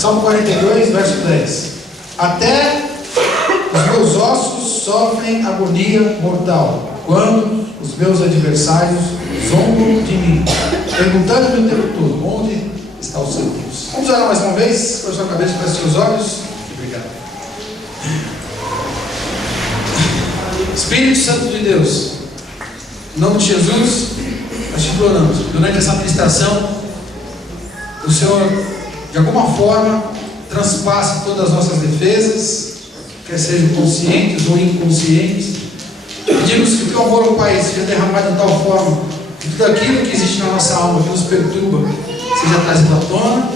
Salmo 42, verso 10. Até os meus ossos sofrem agonia mortal, quando os meus adversários zombam de mim, perguntando-me o tempo todo: onde está o seu Deus? Vamos orar mais uma vez, com a sua cabeça, feche seus olhos. Obrigado. Espírito Santo de Deus, em nome de Jesus, nós te imploramos, durante essa ministração, o Senhor, de alguma forma, transpasse todas as nossas defesas, quer sejam conscientes ou inconscientes. Pedimos que o teu amor ao Pai seja derramado de tal forma que tudo aquilo que existe na nossa alma, que nos perturba, seja trazido à tona.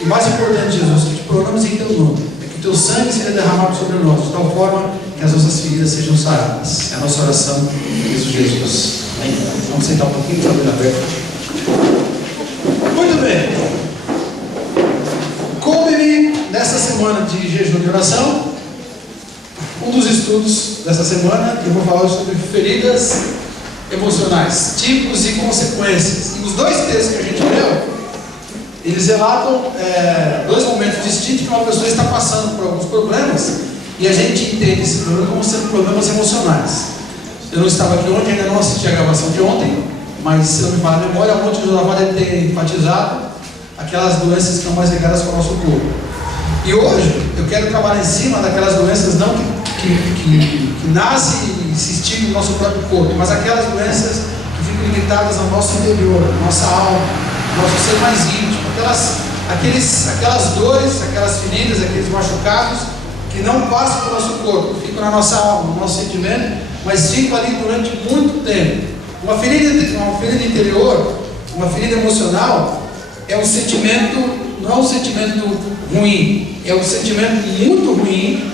E mais importante, Jesus, que te imploramos em teu nome, é que o teu sangue seja derramado sobre nós, de tal forma que as nossas feridas sejam saradas. É a nossa oração em Cristo Jesus. Amém. Vamos sentar um pouquinho, para abrir aberto. Muito bem. Coube-me nessa semana de jejum e oração, um dos estudos dessa semana, eu vou falar sobre feridas emocionais, tipos e consequências. E os dois textos que a gente leu, eles relatam dois momentos distintos que uma pessoa está passando por alguns problemas, e a gente entende esse problema como sendo problemas emocionais. Eu não estava aqui ontem, ainda não assisti a gravação de ontem, mas se não me falha a memória, ontem o Josafá deve ter enfatizado aquelas doenças que estão mais ligadas com o nosso corpo. E hoje eu quero trabalhar em cima daquelas doenças não que nascem e se estigam no nosso próprio corpo, mas aquelas doenças que ficam limitadas ao nosso interior, à nossa alma, ao nosso ser mais íntimo, aquelas dores, aquelas feridas, aqueles machucados que não passam pelo nosso corpo, ficam na nossa alma, no nosso sentimento, mas ficam ali durante muito tempo. Uma ferida interior, uma ferida emocional, é um sentimento, não é um sentimento ruim, é um sentimento muito ruim,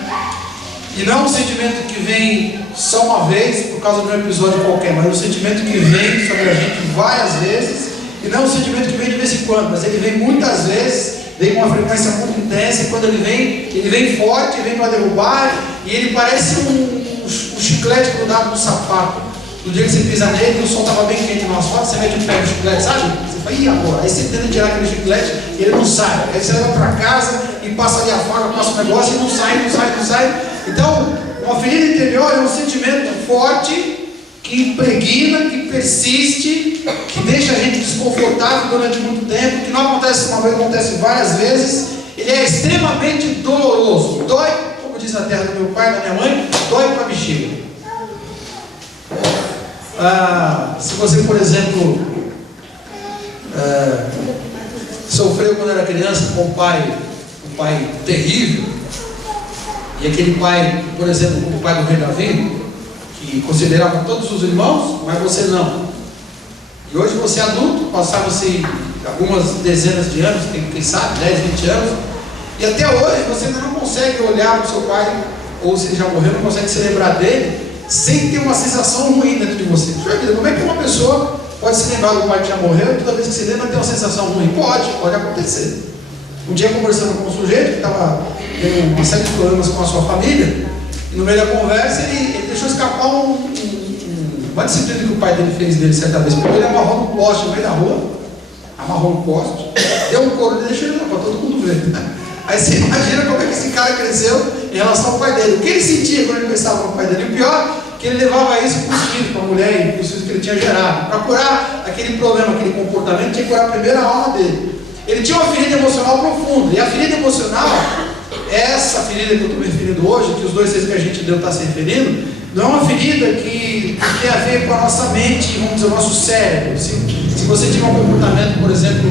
e não é um sentimento que vem só uma vez por causa de um episódio qualquer, mas é um sentimento que vem sobre a gente várias vezes, e não é um sentimento que vem de vez em quando, mas ele vem muitas vezes, vem com uma frequência muito intensa, e quando ele vem forte, vem para derrubar, e ele parece um chiclete grudado no sapato. No dia que você pisa nele, o sol estava bem quente no asfalto, você mete um pé no chiclete, sabe? Você fala, e agora? Aí você tenta tirar aquele chiclete e ele não sai. Aí você leva para casa e passa ali a faca, passa o negócio e não sai. Então, uma ferida interior é um sentimento forte que impregna, que persiste, que deixa a gente desconfortável durante muito tempo, que não acontece uma vez, acontece várias vezes. Ele é extremamente doloroso. Dói, como diz a terra do meu pai e da minha mãe, dói para a bexiga. Se você, por exemplo, sofreu quando era criança com um pai terrível, e aquele pai, por exemplo, como o pai do rei Davi, que considerava todos os irmãos, mas você não, e hoje você é adulto, passaram-se algumas dezenas de anos, quem sabe, 10, 20 anos, e até hoje você ainda não consegue olhar para o seu pai, ou se ele já morreu, não consegue se lembrar dele, sem ter uma sensação ruim dentro de você. Como é que uma pessoa pode se lembrar do pai que já morreu e toda vez que se lembra tem uma sensação ruim? Pode acontecer. Um dia conversando com um sujeito que estava tendo uma série de problemas com a sua família, e no meio da conversa ele deixou escapar uma disciplina que o pai dele fez dele certa vez. Porque ele amarrou no poste no meio da rua, deu um couro e deixou ele lá para todo mundo ver. Aí você imagina como é que esse cara cresceu em relação ao pai dele. O que ele sentia quando ele pensava no pai dele? E o pior, que ele levava isso para os filhos, para a mulher e para os filhos que ele tinha gerado. Para curar aquele problema, aquele comportamento, tinha que curar primeiro a alma dele. Ele tinha uma ferida emocional profunda. E a ferida emocional, essa ferida que eu estou me referindo hoje, que os dois textos que a gente deu está se referindo, não é uma ferida que tem a ver com a nossa mente, vamos dizer, o nosso cérebro. Se você tiver um comportamento, por exemplo,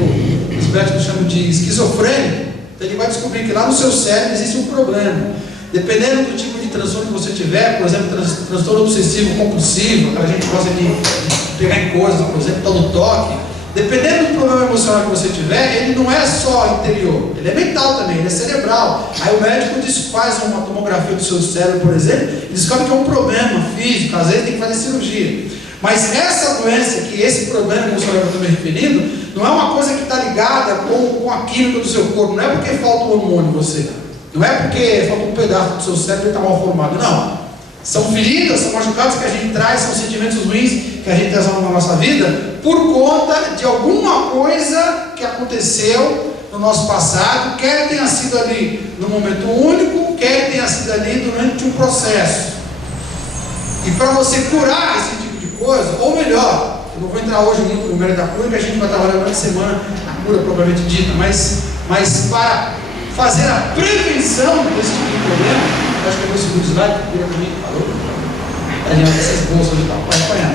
os médicos chamam de esquizofrênico, ele vai descobrir que lá no seu cérebro existe um problema. Dependendo do tipo de transtorno que você tiver, por exemplo, transtorno obsessivo compulsivo, aquela gente gosta de pegar em coisas, por exemplo, tal do toque, dependendo do problema emocional que você tiver, ele não é só interior, ele é mental também, ele é cerebral. Aí o médico faz uma tomografia do seu cérebro, por exemplo, e descobre que é um problema físico, às vezes tem que fazer cirurgia. Mas essa doença, esse problema emocional que eu estou me referindo, não é uma coisa que está ligada com a química do seu corpo, não é porque falta um hormônio em você, não é porque falta um pedaço do seu cérebro que está mal formado, não. São feridas, são machucados que a gente traz, são sentimentos ruins que a gente traz na nossa vida por conta de alguma coisa que aconteceu no nosso passado, quer tenha sido ali no momento único, quer tenha sido ali durante um processo. E para você curar esse tipo de coisa, ou melhor, eu não vou entrar hoje muito no mérito da cura, que a gente vai trabalhar durante a semana a cura propriamente dita, mas para fazer a prevenção desse tipo de problema, acho que é o meu segundo slide, vira para mim, falou? Aliás, essas bolsas e tal, pode apanhar.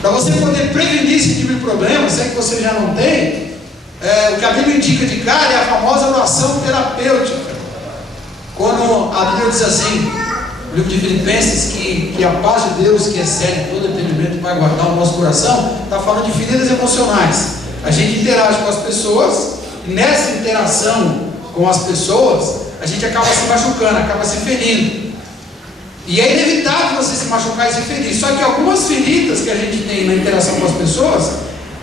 Para você poder prevenir esse tipo de problema, se é que você já não tem, o que a Bíblia indica de cara é a famosa oração terapêutica. Quando a Bíblia diz assim, no livro de Filipenses, que a paz de Deus, que excede todo entendimento, vai guardar o nosso coração, está falando de feridas emocionais. A gente interage com as pessoas, e nessa interação com as pessoas, a gente acaba se machucando, acaba se ferindo. E é inevitável você se machucar e se ferir. Só que algumas feridas que a gente tem na interação com as pessoas,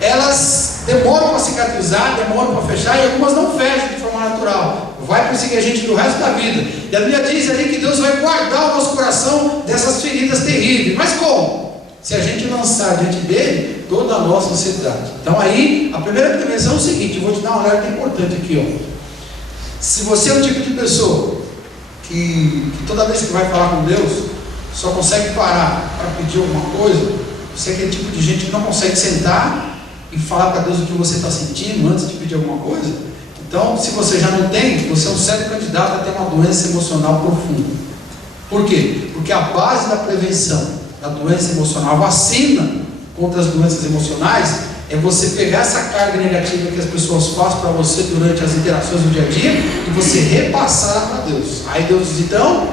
elas demoram para cicatrizar, demoram para fechar, e algumas não fecham de forma natural. Vai perseguir a gente do resto da vida. E a Bíblia diz ali que Deus vai guardar o nosso coração dessas feridas terríveis. Mas como? Se a gente lançar diante dele toda a nossa ansiedade. Então aí, a primeira prevenção é o seguinte, eu vou te dar um alerta importante aqui, ó. Se você é o tipo de pessoa que toda vez que vai falar com Deus, só consegue parar para pedir alguma coisa, você é aquele tipo de gente que não consegue sentar e falar para Deus o que você está sentindo antes de pedir alguma coisa. Então, se você já não tem, você é um sério candidato a ter uma doença emocional profunda. Por quê? Porque a base da prevenção da doença emocional, a vacina contra as doenças emocionais, é você pegar essa carga negativa que as pessoas fazem para você durante as interações do dia a dia e você repassar para Deus. Aí Deus diz, então,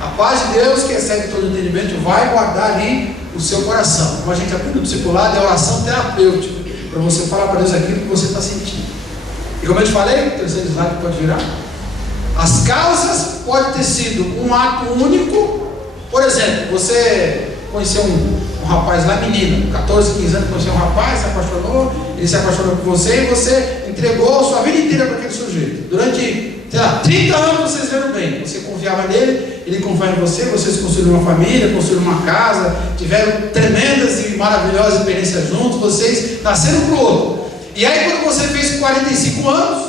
a paz de Deus, que excede todo entendimento, vai guardar ali o seu coração. Como a gente aprende no discipulado, é a oração terapêutica, para você falar para Deus aquilo que você está sentindo. E como eu te falei, o terceiro slide pode virar. As causas podem ter sido um ato único. Por exemplo, você conheceu um rapaz lá, menina, 14, 15 anos, conheceu um rapaz, se apaixonou, ele se apaixonou por você e você entregou a sua vida inteira para aquele sujeito. Durante, sei lá, 30 anos vocês viram bem, você confiava nele, ele confiava em você, vocês construíram uma família, construíram uma casa, tiveram tremendas e maravilhosas experiências juntos, vocês nasceram para o outro. E aí quando você fez 45 anos,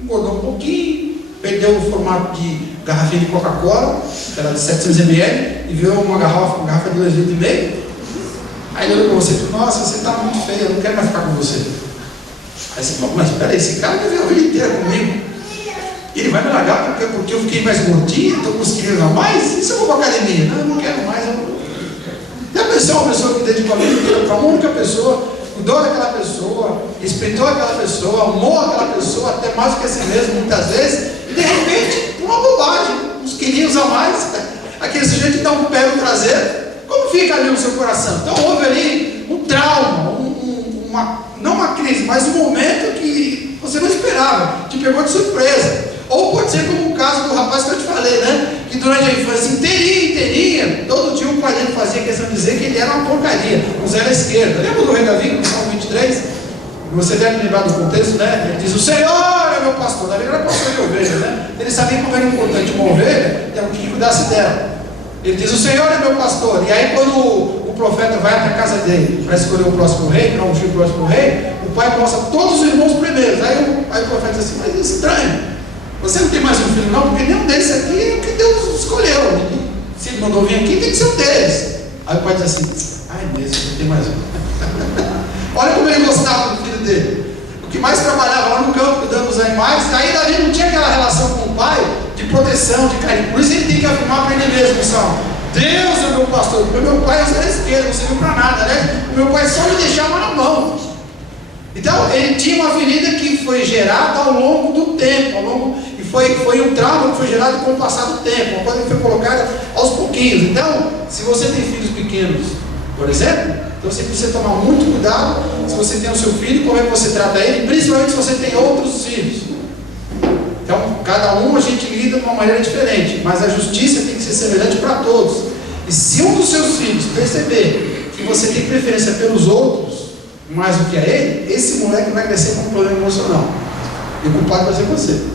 engordou um pouquinho, perdeu o formato de garrafinha de Coca-Cola, que era de 700 ml, e viu uma garrafa de 2,5 litros. Aí ele olhou para você e disse, nossa, você está muito feia, eu não quero mais ficar com você. Aí você falou, mas peraí, esse cara viveu a vida inteira comigo. E ele vai me largar porque eu fiquei mais gordinha, estou com os quilos a mais, e se eu vou para a academia? Não, eu não quero mais. Já pensou uma pessoa que dedicou a vida inteira para uma única pessoa, cuidou daquela pessoa, respeitou aquela pessoa, amou aquela pessoa, até mais do que a si mesmo, muitas vezes, e de repente, uma bobagem, uns quilinhos a mais, aquele sujeito dá um pé no traseiro, como fica ali no seu coração? Então houve ali um trauma, não uma crise, mas um momento que você não esperava, te pegou de surpresa. Ou pode ser como o caso do rapaz que eu te falei, né? Que durante a infância inteirinha, todo dia o pai dele fazia questão de dizer que ele era uma porcaria, um zero à esquerda. Lembra do rei Davi, no Salmo 23? Você deve lembrar do contexto, né? Ele diz, o Senhor é meu pastor. Davi era pastor de ovelha, né? Ele sabia como era importante uma ovelha, tem alguém que cuidasse dela. Ele diz, o Senhor é meu pastor. E aí quando o profeta vai até a casa dele para escolher o próximo rei, para ungir o próximo rei, o pai mostra todos os irmãos primeiros. Aí o profeta diz assim, mas é estranho, você não tem mais um filho não? Porque nenhum desses aqui é o que Deus escolheu. Se ele mandou vir aqui, tem que ser um deles. Aí o pai diz assim, ai mesmo, não tem mais um. Olha como ele gostava do filho dele. O que mais trabalhava lá no campo, cuidando dos animais. Aí Davi não tinha aquela relação com o pai de proteção, de carinho. Por isso ele tem que afirmar para ele mesmo, Salmo, Deus é meu pastor, porque meu pai é o zero à esquerda, não serviu para nada, né? O meu pai só me deixava na mão. Então ele tinha uma ferida que foi gerada ao longo do tempo, e foi um trauma que foi gerado com o passar do tempo, uma coisa que foi colocada aos pouquinhos. Então, se você tem filhos pequenos, por exemplo, então você precisa tomar muito cuidado se você tem o seu filho, como é que você trata ele, principalmente se você tem outros filhos. Então, cada um a gente lida de uma maneira diferente, mas a justiça tem que ser semelhante para todos. E se um dos seus filhos perceber que você tem preferência pelos outros mais do que a ele, esse moleque vai crescer com um problema emocional. E o culpado vai ser você.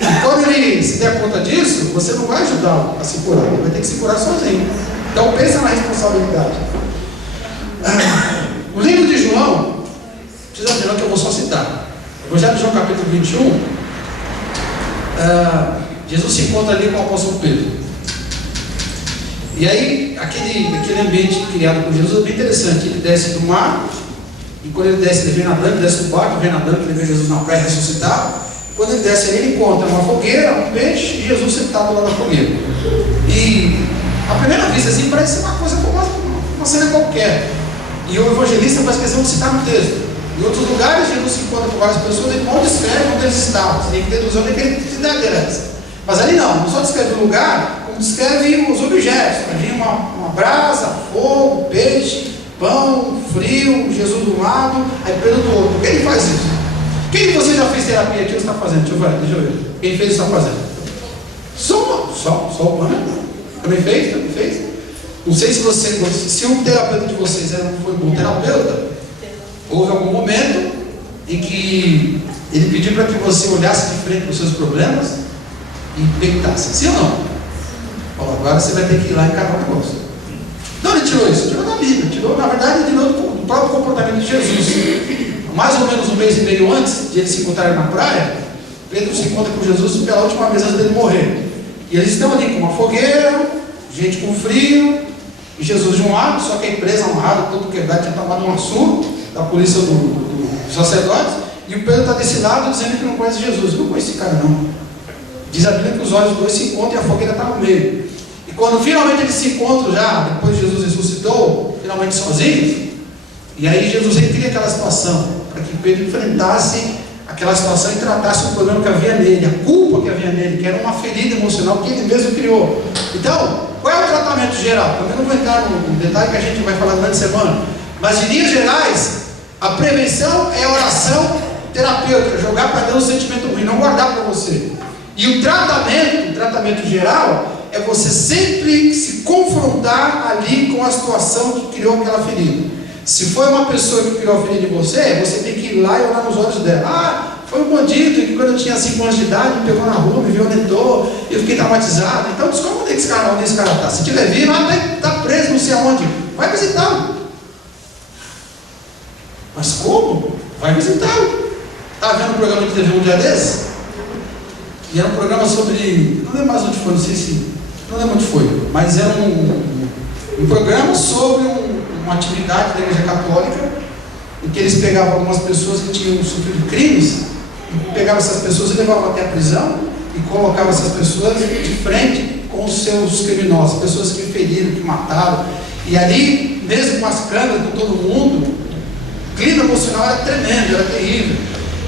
E quando ele se der conta disso, você não vai ajudá-lo a se curar, ele vai ter que se curar sozinho. Então pensa na responsabilidade. O livro de João, não precisa ver não, que eu vou só citar. Evangelho de João capítulo 21, Jesus se encontra ali com o apóstolo Pedro. E aí, aquele ambiente criado por Jesus é bem interessante. Ele desce do mar, e quando ele desce, ele vem nadando, ele desce do barco, vem nadando, ele vê Jesus na praia ressuscitar. Quando ele desce ali, ele encontra uma fogueira, um peixe e Jesus sentado lá na fogueira. E à primeira vista assim, parece uma coisa como uma cena qualquer. E o evangelista faz questão de citar no texto. Em outros lugares, Jesus se encontra com várias pessoas, ele não descreve onde eles estavam. Você tem que ter ilusão de que ele cidade era essa. Mas ali não só descreve o lugar, como descreve os objetos. Havia uma brasa, fogo, peixe, pão, frio, Jesus do lado, aí Pedro do outro. Por que ele faz isso? Quem de vocês já fez terapia aqui ou está fazendo? Deixa eu ver. Quem fez está fazendo? Só o mano. Também fez? Não sei se o terapeuta de vocês foi um bom terapeuta. Houve algum momento em que ele pediu para que você olhasse de frente para os seus problemas e peitasse. Sim ou não? Bom, agora você vai ter que ir lá encarar o negócio. De onde ele tirou isso? Tirou da Bíblia. Tirou, na verdade, do próprio comportamento de Jesus. Mais ou menos um mês e meio antes de eles se encontrarem na praia, Pedro se encontra com Jesus pela última vez antes dele morrer. E eles estão ali com uma fogueira, gente com frio, e Jesus de um lado, só que a empresa amarrado, todo quebrado, tinha tomado um surra da polícia dos sacerdotes, e o Pedro está desse lado dizendo que não conhece Jesus. Não conhece esse cara não. Diz a Bíblia que os olhos dos dois se encontram e a fogueira está no meio. E quando finalmente eles se encontram já, depois Jesus ressuscitou, finalmente sozinhos, e aí Jesus recria aquela situação, para que Pedro enfrentasse aquela situação e tratasse o problema que havia nele, a culpa que havia nele, que era uma ferida emocional que ele mesmo criou. Então, qual é o tratamento geral? Também não vou entrar no detalhe que a gente vai falar durante a semana, mas em linhas gerais, a prevenção é a oração terapêutica, jogar para Deus o sentimento ruim, não guardar para você. E o tratamento geral, é você sempre se confrontar ali com a situação que criou aquela ferida. Se foi uma pessoa que criou a ferida em você, você tem que ir lá e olhar nos olhos dela. Foi um bandido que quando eu tinha 5 anos de idade me pegou na rua, me violentou, eu fiquei traumatizado. Então descobre onde esse cara está. Se tiver vivo, está preso não sei aonde. Vai visitá-lo. Mas como? Vai visitá-lo. Estava vendo um programa de TV um dia desse? E era um programa sobre, não lembro mais onde foi, não lembro onde foi, mas era um programa sobre uma atividade da Igreja Católica, em que eles pegavam algumas pessoas que tinham sofrido crimes, e pegavam essas pessoas e levavam até a prisão, e colocavam essas pessoas de frente com os seus criminosos, pessoas que feriram, que mataram, e ali, mesmo com as câmeras, com todo mundo, o clima emocional era tremendo, era terrível.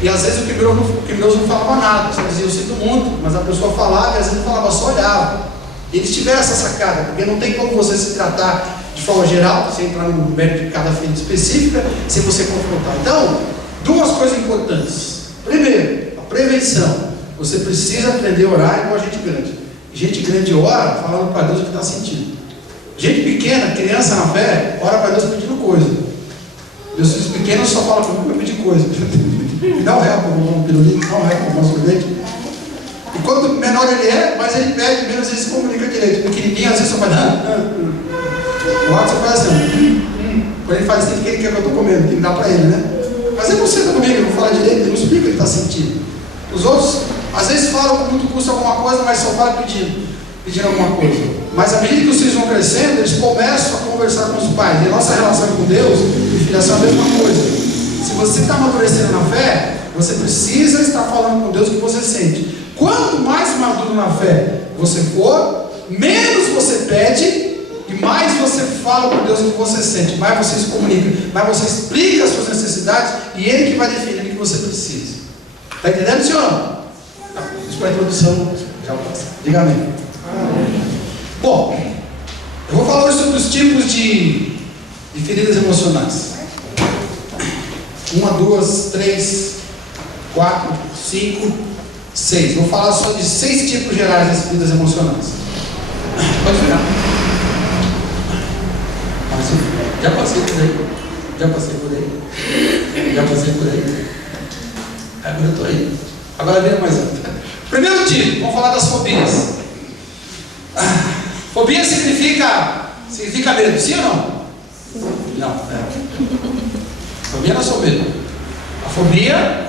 E às vezes o criminoso não falava nada, só dizia eu sinto muito, mas a pessoa falava e às vezes não falava, só olhava. Eles tiveram essa sacada, porque não tem como você se tratar de forma geral, sem entrar no mérito de cada ferida específica, sem você confrontar. Então, 2 coisas importantes. Primeiro, a prevenção. Você precisa aprender a orar igual a gente grande. Gente grande ora falando para Deus o que está sentindo. Gente pequena, criança na fé, ora para Deus pedindo coisa. Meus filhos pequenos só falam comigo para pedir coisa. Me dá um real para um pirulito, me dá um real para um sorvete. E quanto menor ele é, mais ele pede, menos ele se comunica direito. Pequenininho, às vezes só vai dar. O Watson faz assim. Quando ele faz assim, que ele quer que eu estou comendo, tem que dar para ele, né? Mas ele não senta comigo, ele não fala direito, ele não explica o que ele está sentindo. Os outros, às vezes falam com muito custo alguma coisa, mas só falam pedindo alguma coisa. Mas à medida que os filhos vão crescendo, eles começam a conversar com os pais. E a nossa relação com Deus e filiação é a mesma coisa. Se você está amadurecendo na fé, você precisa estar falando com Deus o que você sente. Quanto mais maduro na fé você for, menos você pede e mais você fala com Deus o que você sente, mais você se comunica, mais você explica as suas necessidades e Ele que vai definir o que você precisa. Está entendendo, senhor? Isso para a introdução. Já passa. Diga amém. Bom, eu vou falar hoje sobre os tipos de feridas emocionais. 1, 2, 3, 4, 5, 6. Vou falar só de 6 tipos gerais de feridas emocionais. Pode virar. Já passei por aí. Agora eu estou aí. Agora vira mais um. Primeiro tipo, vamos falar das fobias. Fobia significa medo, sim ou não? Não. Fobia não é só medo. A fobia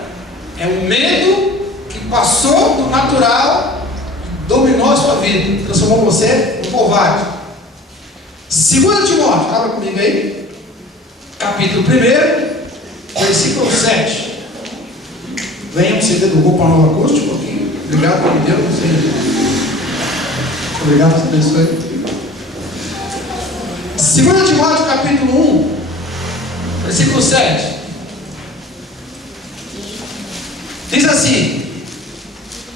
É um medo que passou do natural, dominou a sua vida, transformou você em covarde. 2 Timóteo, abra comigo aí, capítulo 1, versículo 7. Venha um CD do Roupa Nova Acústico aqui. Obrigado por Deus. Obrigado, Deus abençoe. 2 Timóteo capítulo 1, versículo 7. Diz assim: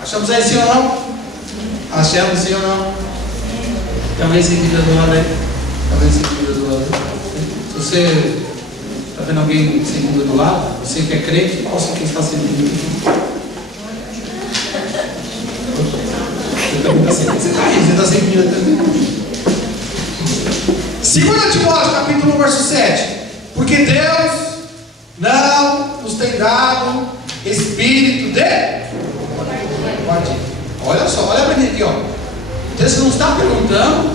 achamos aí sim ou não? Achamos sim ou não? Também sem vida do lado aí. Também sem vida do lado. Se você está vendo alguém sem vida do lado, você que é crente, possa quem está sem vida. Você está aí, você está sem vida também. 2 Timóteo capítulo 1, verso 7. Porque Deus não nos tem dado espírito de covardia. Olha só, olha para mim aqui, ó. O texto não está perguntando,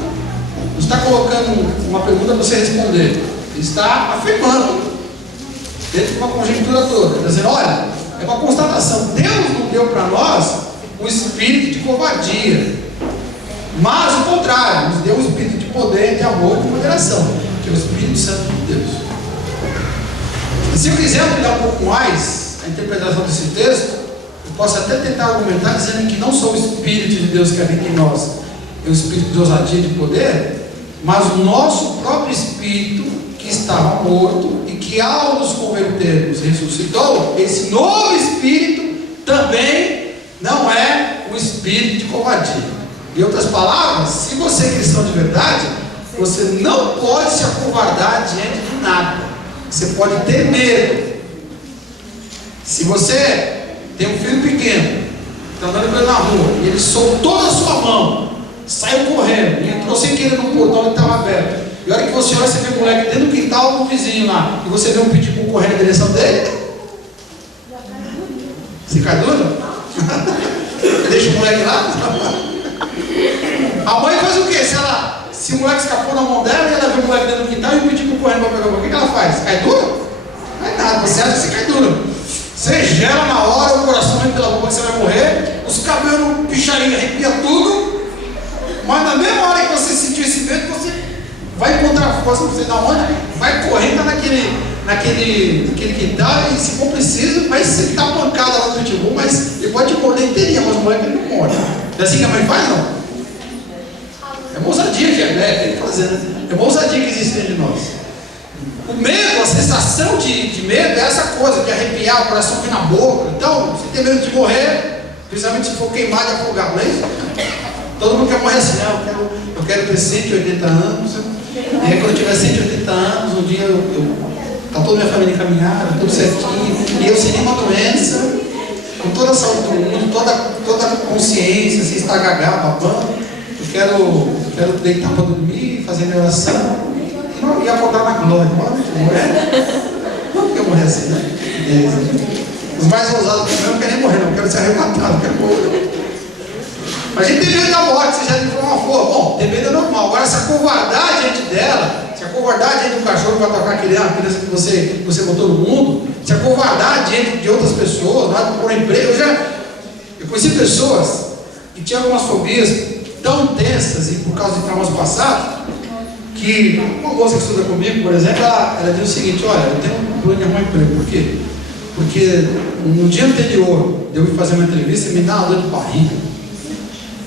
não está colocando uma pergunta para você responder. Ele está afirmando, dentro de uma conjectura toda, está dizendo: olha, é uma constatação. Deus não deu para nós um espírito de covardia, mas o contrário, nos deu um espírito de poder, de amor e de moderação, que é o Espírito Santo de Deus. E se eu quiser ampliar um pouco mais a interpretação desse texto, eu posso até tentar argumentar dizendo que não só o Espírito de Deus que habita em nós é o espírito de ousadia e de poder, mas o nosso próprio espírito que estava morto e que ao nos convertermos ressuscitou. Esse novo espírito também não é um espírito de covardia. Em outras palavras, se você é cristão de verdade, você não pode se acovardar diante de nada. Você pode ter medo. Se você tem um filho pequeno, está andando com ele na rua, e ele soltou da sua mão, saiu correndo, e entrou sem querer no portão que estava aberto. E a hora que você olha, você vê o moleque dentro do quintal do vizinho lá, e você vê um pitbull correndo na direção dele. Você cai duro? Deixa o moleque lá? A mãe faz o quê? Se o moleque escapou na mão dela e ela vê o moleque dentro do quintal e o pitbull correndo para pegar o moleque, o que ela faz? Cai duro? Não é nada, você acha que você cai duro. Você gela na hora, o coração vem pela boca que você vai morrer, os cabelos, picharinho, arrepia tudo, mas na mesma hora que você sentiu esse medo, você vai encontrar força, não sei da onde, vai correndo naquele quintal e, se for preciso, vai sentar pancada lá no pitbull, mas ele pode te morder inteirinha, mas o moleque ele não morre. É assim que a mãe faz, não? É uma ousadia que tem que fazer, né? É uma ousadia que existe dentro de nós. O medo, a sensação de medo é essa coisa, de arrepiar, o coração vir na boca. Então, você tem medo de morrer, principalmente se for queimado e afogado, não é isso? Todo mundo quer morrer assim, né? Eu quero ter 180 anos, e aí quando eu tiver 180 anos, um dia tá toda a minha família encaminhada, tudo certinho, e eu sem nenhuma doença, com toda a saúde do mundo, toda a consciência, sem estar gagá, babando. Eu quero deitar para dormir, fazer minha oração e acordar na glória. Não porque eu morrer assim, né? Os mais ousados também não querem morrer, não quero ser arrebatado, não quero morrer. Mas a gente tem medo da morte, você já tem uma força. Bom, ter medo é normal. Agora, se acovardar diante dela, se acovardar diante do cachorro para tocar a criança que você botou no mundo, se acovardar diante de outras pessoas, lá por um emprego. Eu conheci pessoas que tinham algumas fobias tão intensas e por causa de traumas passados, que uma moça que estuda comigo, por exemplo, ela diz o seguinte: olha, eu tenho um plano de arrumar emprego. Por quê? Porque no dia anterior de eu ir fazer uma entrevista, me dá uma dor de barriga.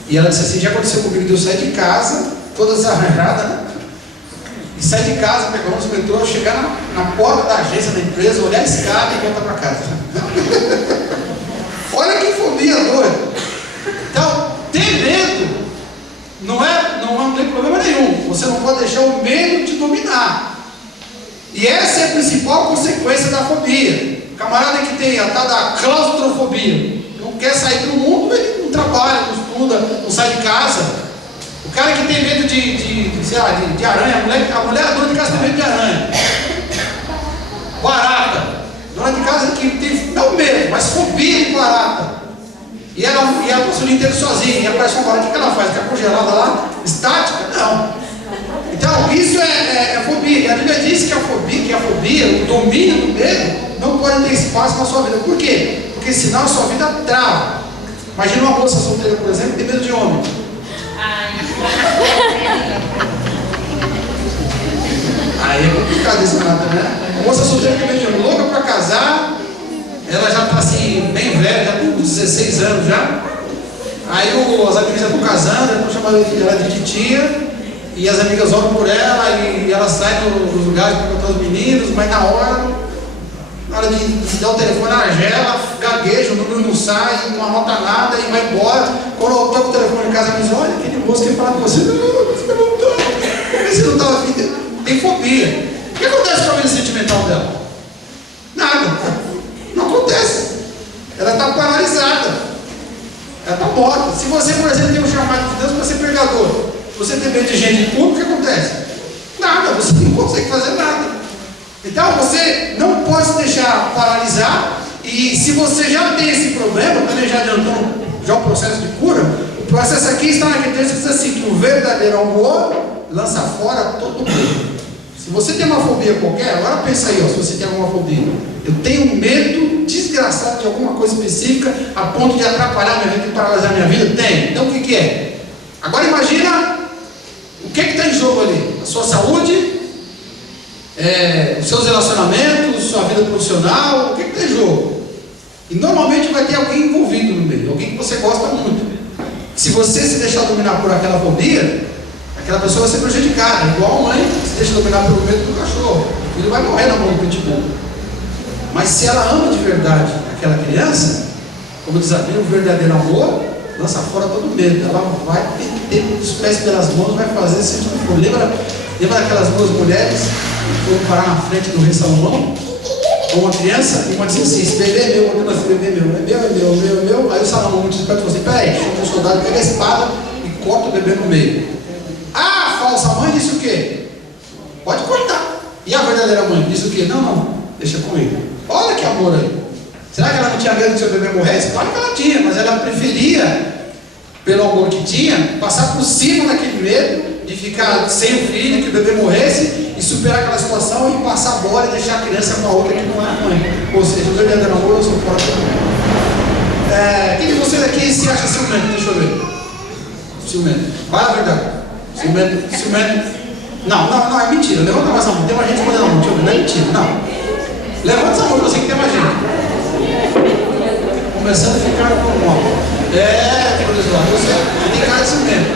E ela disse assim: já aconteceu comigo de eu sair de casa, toda desarranjada, né? E sair de casa, pegar um metrô, chegar na porta da agência da empresa, olhar a escada e voltar para casa. Olha que fobia doida. Então, ter medo não tem problema nenhum. Você não pode deixar o medo te dominar. E essa é a principal consequência da fobia. O camarada que tem a tal da claustrofobia, não quer sair do mundo, ele não trabalha, não estuda, não sai de casa. O cara que tem medo de aranha, a mulher dona de casa tem medo de aranha. Barata. Dona de casa que tem não medo, mas fobia de barata. E ela passa o dia inteiro sozinha, e aparece uma barata, o que ela faz? Fica congelada lá, estática? Não. Então, isso é fobia. E a Bíblia diz que a fobia, o domínio do medo, não pode ter espaço na sua vida. Por quê? Porque senão a sua vida trava. Imagina uma moça solteira, por exemplo, que tem medo de homem. Aí é complicado esse nada, né? A moça solteira que tem medo de homem, louca para casar, ela já está assim, bem velha, já tem uns 16 anos já. Aí as amigas já estão casando, já estão chamando ela de titia. E as amigas oram por ela e ela sai nos lugares para encontrar os meninos, mas na hora de dar o telefone, ela gela, gagueja, o número não sai, não anota nada e vai embora. Quando eu toco o telefone em casa, ela diz: olha, aquele moço que fala com você, não, você não está. Por que você não estava vindo? Tem fobia. O que acontece com a vida sentimental dela? Nada. Não acontece. Ela está paralisada. Ela está morta. Se você, por exemplo, tem um chamado de Deus para ser pregador, você tem medo de gente em público, o que acontece? Nada, você não consegue fazer nada. Então você não pode se deixar paralisar. E se você já tem esse problema, também já adiantou já o processo de cura. O processo aqui está naquele texto que diz assim: que o verdadeiro amor lança fora todo medo. Se você tem uma fobia qualquer, agora pensa aí, ó, se você tem alguma fobia. Eu tenho medo desgraçado de alguma coisa específica a ponto de atrapalhar minha vida e paralisar minha vida? Tem. Então o que é? Agora imagina o que está em jogo ali? A sua saúde, os seus relacionamentos, sua vida profissional, o que está em jogo? E normalmente vai ter alguém envolvido no meio, alguém que você gosta muito. Se você se deixar dominar por aquela fobia, aquela pessoa vai ser prejudicada, igual a mãe que se deixa dominar pelo medo do cachorro. O filho vai morrer na mão do pitbull. Mas se ela ama de verdade aquela criança, como diz a Bíblia, o verdadeiro amor lança fora todo medo. Ela vai ter os pés pelas mãos, vai fazer esse tipo de coisa. Lembra daquelas duas mulheres que foram parar na frente do rei Salomão? Com uma criança, e uma disse assim: esse bebê é meu, outra disse: bebê é meu, é meu. Aí o Salomão, muito esperto, falou assim: peraí, chama um soldado, pega a espada e corta o bebê no meio. Ah, a falsa mãe disse o quê? Pode cortar. E a verdadeira mãe disse o quê? Não, deixa com ele. Olha que amor aí. Será que ela não tinha medo que seu bebê morresse? Claro que ela tinha, mas ela preferia, pelo amor que tinha, passar por cima daquele medo de ficar sem o filho, que o bebê morresse, e superar aquela situação e passar a bola e deixar a criança com a outra que não é a mãe. Ou seja, o verdadeiro amor eu sou fora também. Quem de vocês aqui se acha ciumento? Deixa eu ver. Ciumento. Fala a verdade. Ciumento. Não, é mentira. Levanta mais a mão. Tem uma gente mandando a mão. Deixa eu ver. Não é mentira, não. Levanta essa mão, eu sei que tem mais gente. Começando a ficar com mal. Professor, você tem cara de ciumento.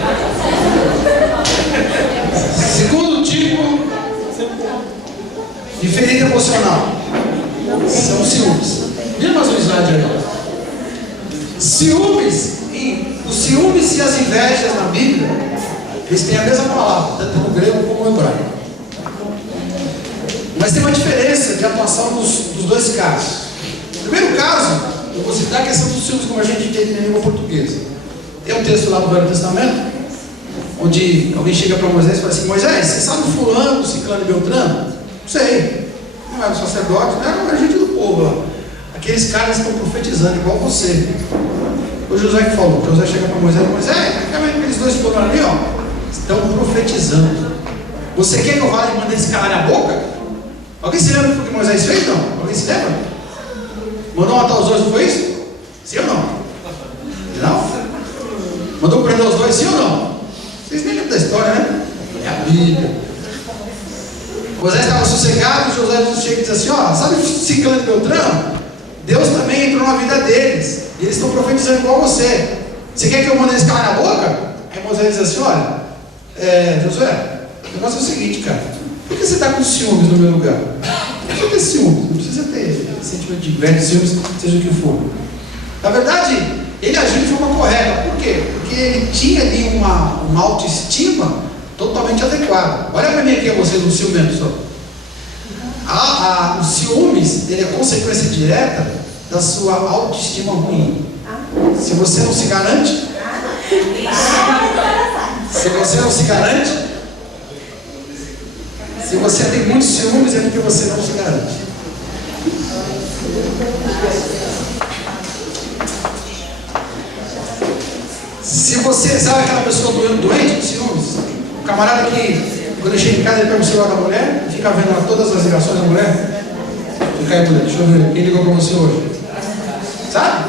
Segundo tipo de ferida emocional são ciúmes. Vira mais um slide aí. Os ciúmes e as invejas na Bíblia, eles têm a mesma palavra, tanto no grego como no hebraico. Mas tem uma diferença de atuação dos dois casos. No primeiro caso, eu vou citar a questão dos ciúmes como a gente entende na língua portuguesa. Tem um texto lá no Velho Testamento, onde alguém chega para Moisés e fala assim: Moisés, você sabe o fulano, o ciclano e beltrano? Sei. Não era sacerdote, não era gente do povo lá. Aqueles caras estão profetizando igual você. O José que falou. José chega para Moisés e diz: aqueles dois fulano ali, ó, estão profetizando. Você quer que eu vá e mande esse calar a boca? Alguém se lembra do que Moisés fez? Não? Alguém se lembra? Mandou matar os dois, não foi isso? Sim ou não? Não? Mandou prender os dois, sim ou não? Vocês nem lembram da história, né? É a Bíblia. Moisés estava sossegado e José chega e diz assim: ó, sabe o ciclano e beltrano? Deus também entrou na vida deles. E eles estão profetizando igual você. Você quer que eu mande eles calar na boca? Aí Moisés diz assim: olha, Josué, o negócio é o seguinte, cara. Por que você está com ciúmes no meu lugar? Não precisa ter ciúmes, não precisa ter sentimento de inveja, ciúmes, seja o que for. Na verdade, ele agiu de forma correta. Por quê? Porque ele tinha ali uma autoestima totalmente adequada. Olha para mim aqui, vocês, no ciumento só. O ciúmes, ele é consequência direta da sua autoestima ruim. Se você não se garante, se você tem muitos ciúmes, é porque você não se garante. Se você sabe aquela pessoa doente de ciúmes, o camarada que Quando ele chega em casa, ele pega o celular da mulher e fica vendo lá todas as ligações da mulher. Fica aí, mulher, deixa eu ver, quem ligou pra você hoje? Sabe?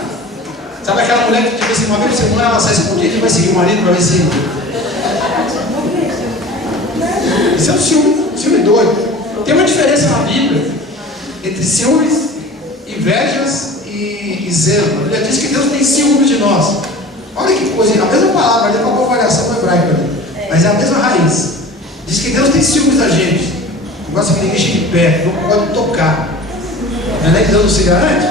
Sabe aquela mulher que, tipo assim, uma vez por semana ela sai escondida e vai seguir o marido pra ver se... Isso é um ciúme doido. Tem uma diferença na Bíblia entre ciúmes, invejas e zelo. A Bíblia diz que Deus tem ciúme de nós. Olha que coisa, a mesma palavra, ali é uma variação hebraica, mas é a mesma raiz. Diz que Deus tem ciúmes da gente. Não gosta que ninguém chegue perto, não pode tocar. Não é que Deus não se garante?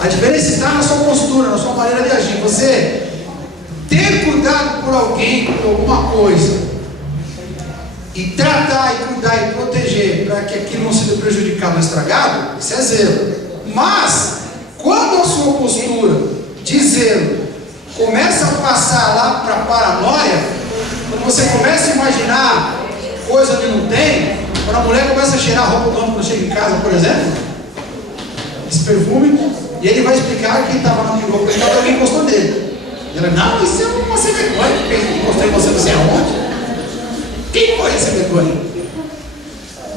A diferença está na sua postura, na sua maneira de agir. Você ter cuidado por alguém, por alguma coisa, e tratar, e cuidar, e proteger, para que aquilo não seja prejudicado ou estragado, isso é zelo. Mas, quando a sua postura de zelo começa a passar lá para a paranoia, quando você começa a imaginar coisa que não tem, quando a mulher começa a cheirar a roupa do homem quando chega em casa, por exemplo, esse perfume, e ele vai explicar que estava na roupa dele, alguém encostou nele. E ela, não, isso é uma sem vergonha, quem encostou em você, não sei aonde. Quem foi essa vergonha?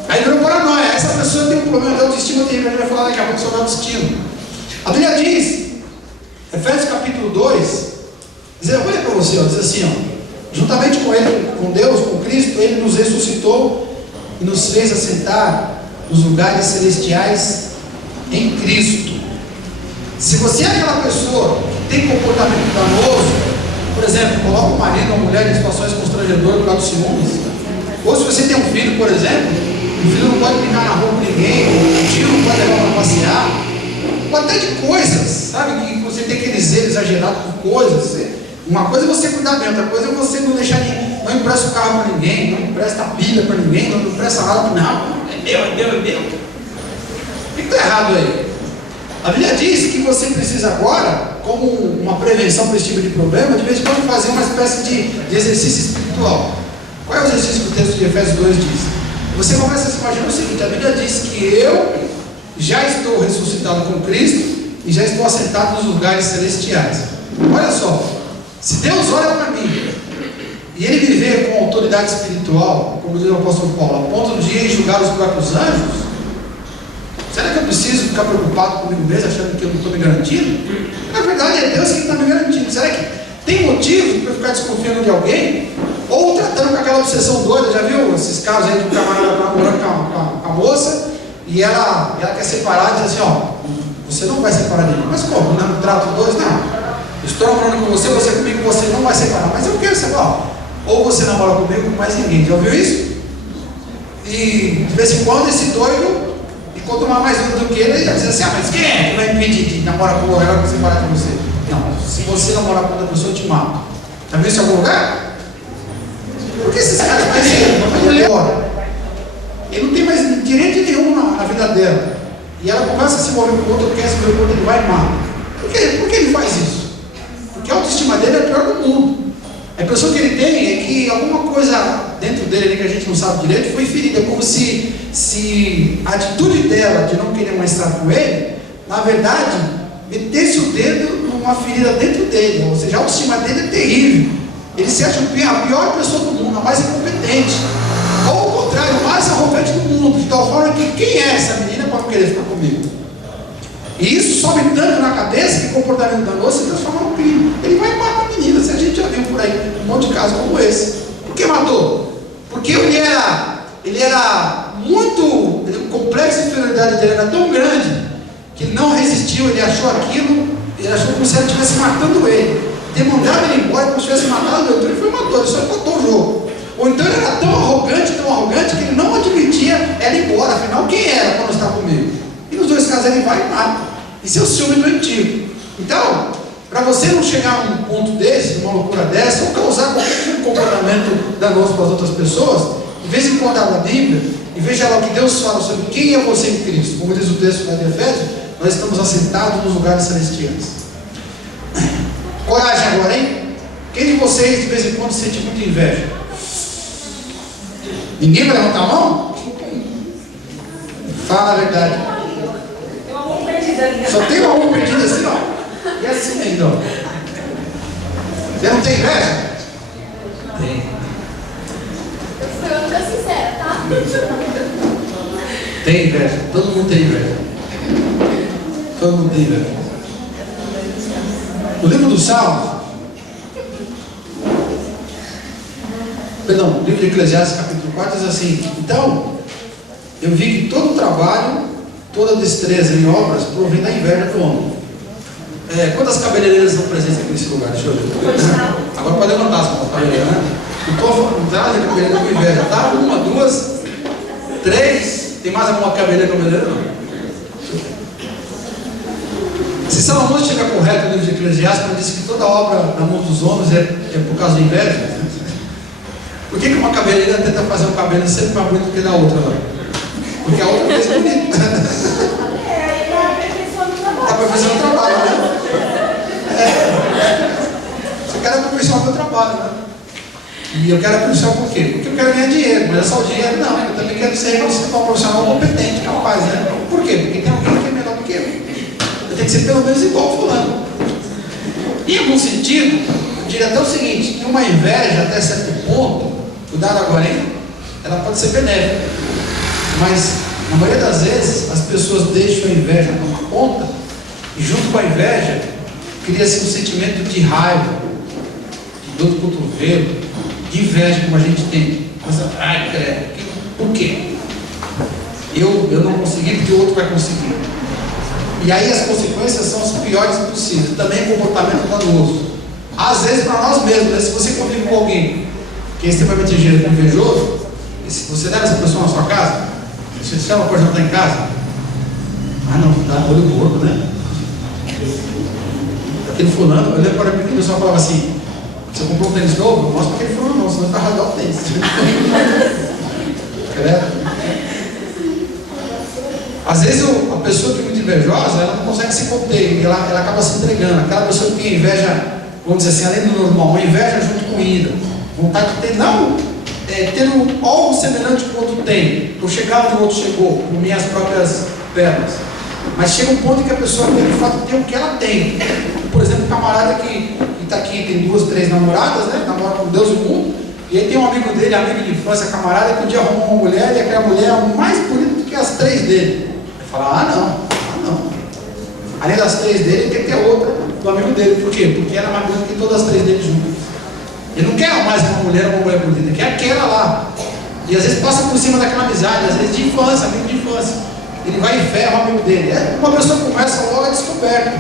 Aí virou paranoia. Essa pessoa tem um problema de autoestima terrível. A gente vai falar daqui a pouco sobre autoestima. A Bíblia diz, Efésios capítulo 2, eu vou ler para você, diz assim, ó, juntamente com ele, com Deus, com Cristo, ele nos ressuscitou e nos fez assentar nos lugares celestiais em Cristo. Se você é aquela pessoa que tem comportamento danoso, por exemplo, coloca o marido ou a mulher em situações constrangedoras por causa dos ciúmes, ou se você tem um filho, por exemplo, o filho não pode brincar na rua com ninguém, o tio não pode levar para passear, ou até de coisas, sabe, que você tem aquele zelo exagerado por coisas. Uma coisa é você cuidar bem, outra coisa é você não deixar ninguém, não empresta o carro para ninguém, não empresta a pilha para ninguém, não empresta nada para não, é meu, é meu, é meu. O que está errado aí? A Bíblia diz que você precisa agora, como uma prevenção para esse tipo de problema, de vez em quando fazer uma espécie de exercício espiritual. Qual é o exercício que o texto de Efésios 2 diz? Você começa a se imaginar o seguinte: a Bíblia diz que eu já estou ressuscitado com Cristo e já estou assentado nos lugares celestiais. Olha só, se Deus olha para mim e Ele me vê com autoridade espiritual, como diz o apóstolo Paulo, a ponto de ir julgar os próprios anjos, será que eu preciso ficar preocupado comigo mesmo, achando que eu não estou me garantindo? Na verdade é Deus que está me garantindo. Será que tem motivo para eu ficar desconfiando de alguém? Ou tratando com aquela obsessão doida? Já viu esses casos aí de um camarada namorando com a moça e ela quer separar e diz assim, ó, você não vai separar de mim. Mas como? Não trato dois? Não. Estou namorando com você, você comigo, você não vai separar. Mas eu quero separar. Ou você namora comigo com mais ninguém. Já ouviu isso? E de vez em quando esse doido, e quanto mais doido do que ele vai dizer assim, mas quem é que vai impedir de namorar com ela para separar com você? Não, se você namorar com outra pessoa, eu te mato. Já viu isso em algum lugar? Porque esses caras pensam, ele não tem mais direito nenhum na vida dela. E ela começa a se envolver com outro, quer se envolver com outro, ele vai e mata. Por que ele faz isso? Porque a autoestima dele é a pior do mundo. A impressão que ele tem é que alguma coisa dentro dele que a gente não sabe direito foi ferida. É como se a atitude dela de não querer mais estar com ele, na verdade, metesse o dedo numa ferida dentro dele. Ou seja, a autoestima dele é terrível. Ele se acha a pior pessoa do mundo, a mais incompetente. Ou ao contrário, o mais arrogante do mundo. De tal forma que quem é essa menina para não querer ficar comigo? E isso sobe tanto na cabeça que o comportamento danoso se transforma num crime. Ele vai matar a menina. Se a gente já viu por aí um monte de casos como esse. Por que matou? Porque ele era muito. O complexo de inferioridade dele era tão grande que ele não resistiu, ele achou aquilo, ele achou como se ela estivesse matando ele. Demandava ele embora como se tivesse matado o doutor, ele foi e matou, ele só botou o jogo. Ou então ele era tão arrogante que ele não admitia ela ir embora, afinal quem era quando está comigo? E nos dois casos ele vai e mata. Isso é o ciúme doentio. Então, para você não chegar a um ponto desse, uma loucura dessa, ou causar qualquer tipo de comportamento danoso para as outras pessoas, em vez de contar a Bíblia, e veja lá o que Deus fala sobre quem é você em Cristo, como diz o texto lá de Efésios, nós estamos assentados nos lugares celestiais. Coragem agora, hein? Quem de vocês de vez em quando sente muita inveja? Ninguém vai levantar a mão? Fala a verdade. Tem uma mão perdida. Só tem uma mão perdida assim, ó. E assim ainda, ó. Você não tem inveja? Tem. Tem inveja, todo mundo tem inveja. Todo mundo tem inveja. O livro dos Salmos, perdão, o livro de Eclesiastes, capítulo 4, diz assim: então, eu vi que todo trabalho, toda destreza em obras provém da inveja do homem. Quantas cabeleireiras estão presentes aqui nesse lugar? Deixa eu ver. Agora pode levantar as mãos, cabeleireiras, né? Não traz a cabeleireira com inveja, tá? 1, 2, 3. Tem mais alguma cabeleireira com inveja? Não. Se Salomão estiver correto no livro de Eclesiastes, quando diz que toda obra na mão dos homens é por causa da inveja, por que uma cabeleireira tenta fazer um cabelo sempre mais bonito que da outra? Não? Porque a outra fez bonito. Está aperfeiçoando o trabalho, né? Você quer aperfeiçoar o meu trabalho, né? E eu quero aperfeiçoar por quê? Porque eu quero ganhar dinheiro, mas é só o dinheiro, não. Eu também quero ser reconhecido como um profissional competente, capaz, né? Por quê? Porque tem alguém que é melhor do que eu. Eu tenho que ser pelo menos igual ao fulano. Em algum sentido, eu diria até o seguinte: que uma inveja até certo ponto, cuidado agora, hein? Ela pode ser benéfica. Mas, na maioria das vezes, as pessoas deixam a inveja tomar conta, e junto com a inveja, cria-se um sentimento de raiva, de dor do cotovelo, de inveja como a gente tem. Mas, ai, credo, por quê? Eu não consegui porque o outro vai conseguir. E aí as consequências são as piores possíveis. Também comportamento danoso. Às vezes para nós mesmos, né? Se você convive com alguém que é extremamente invejoso, e se você leva essa pessoa na sua casa, você chama para jantar em casa, não, dá olho gordo, né? Aquele fulano, eu lembro para mim que o pessoal falava assim: você comprou um tênis novo? Não mostra para aquele fulano não, senão vai rasgar o tênis. Às vezes a pessoa que é muito invejosa, ela não consegue se conter, ela acaba se entregando. Aquela pessoa que tem inveja, vamos dizer assim, além do normal, uma inveja junto com ira, vontade de ter, tendo algo semelhante que o outro tem, eu chegar onde o outro chegou, com minhas próprias pernas. Mas chega um ponto em que a pessoa de fato tem o que ela tem. Por exemplo, um camarada que está aqui, tem 2, 3 namoradas, né? Namora com Deus e o mundo, e aí tem um amigo dele, amigo de infância, camarada, que um dia arrumou uma mulher, e aquela mulher é mais bonita do que as 3 dele. Ele fala: não. Além das 3 dele, tem que ter outra do amigo dele. Por quê? Porque ela é mais bonita que todas as 3 dele juntas. Ele não quer mais uma mulher bonita, ele quer aquela lá. E às vezes passa por cima daquela amizade, às vezes de infância, amigo de infância. Ele vai e ferra o amigo dele. Uma pessoa começa logo a descoberta.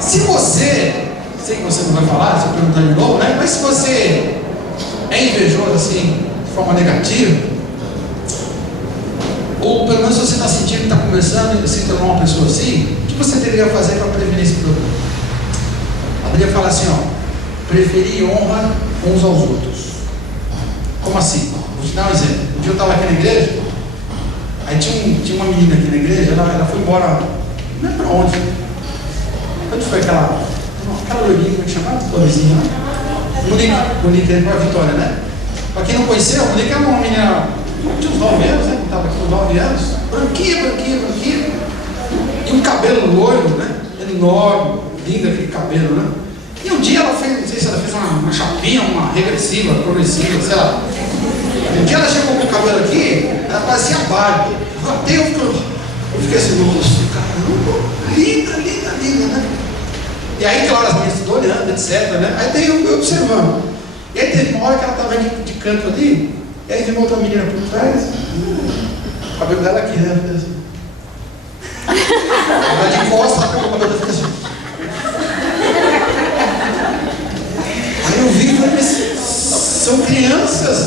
Se você, sei que você não vai falar, se eu perguntar de novo, né? Mas se você é invejoso assim, de forma negativa, ou pelo menos você está sentindo que está começando a se tornar uma pessoa assim, o que você deveria fazer para prevenir esse problema? Eu deveria falar assim: preferir honra uns aos outros. Como assim? Vou te dar um exemplo. Um dia eu estava aqui na igreja, aí tinha uma menina aqui na igreja, ela foi embora, não é para onde? Onde foi aquela loirinha, como é que chamava? Torrezinha, né? Bonita, para a Vitória, né? Para quem não conheceu, a Monique era uma menina de uns 9 anos, né? Estava aqui com 9 anos, branquinha. E um cabelo loiro, né? Enorme, lindo aquele cabelo, né? E um dia ela fez, não sei se ela fez uma chapinha, uma regressiva, progressiva, sei lá. Um dia ela chegou com o cabelo aqui, ela parecia Barbie. Até eu fiquei assim: nossa, caramba, linda, né? E aí, claro, as meninas estão olhando, etc, né? Aí daí eu observando. E aí teve uma hora que ela estava de canto ali, e aí veio uma outra menina por trás, o cabelo dela aqui, né? Assim. Ela de costas, ela pegou o cabelo dela e fica assim. Aí eu vi e falei: são crianças.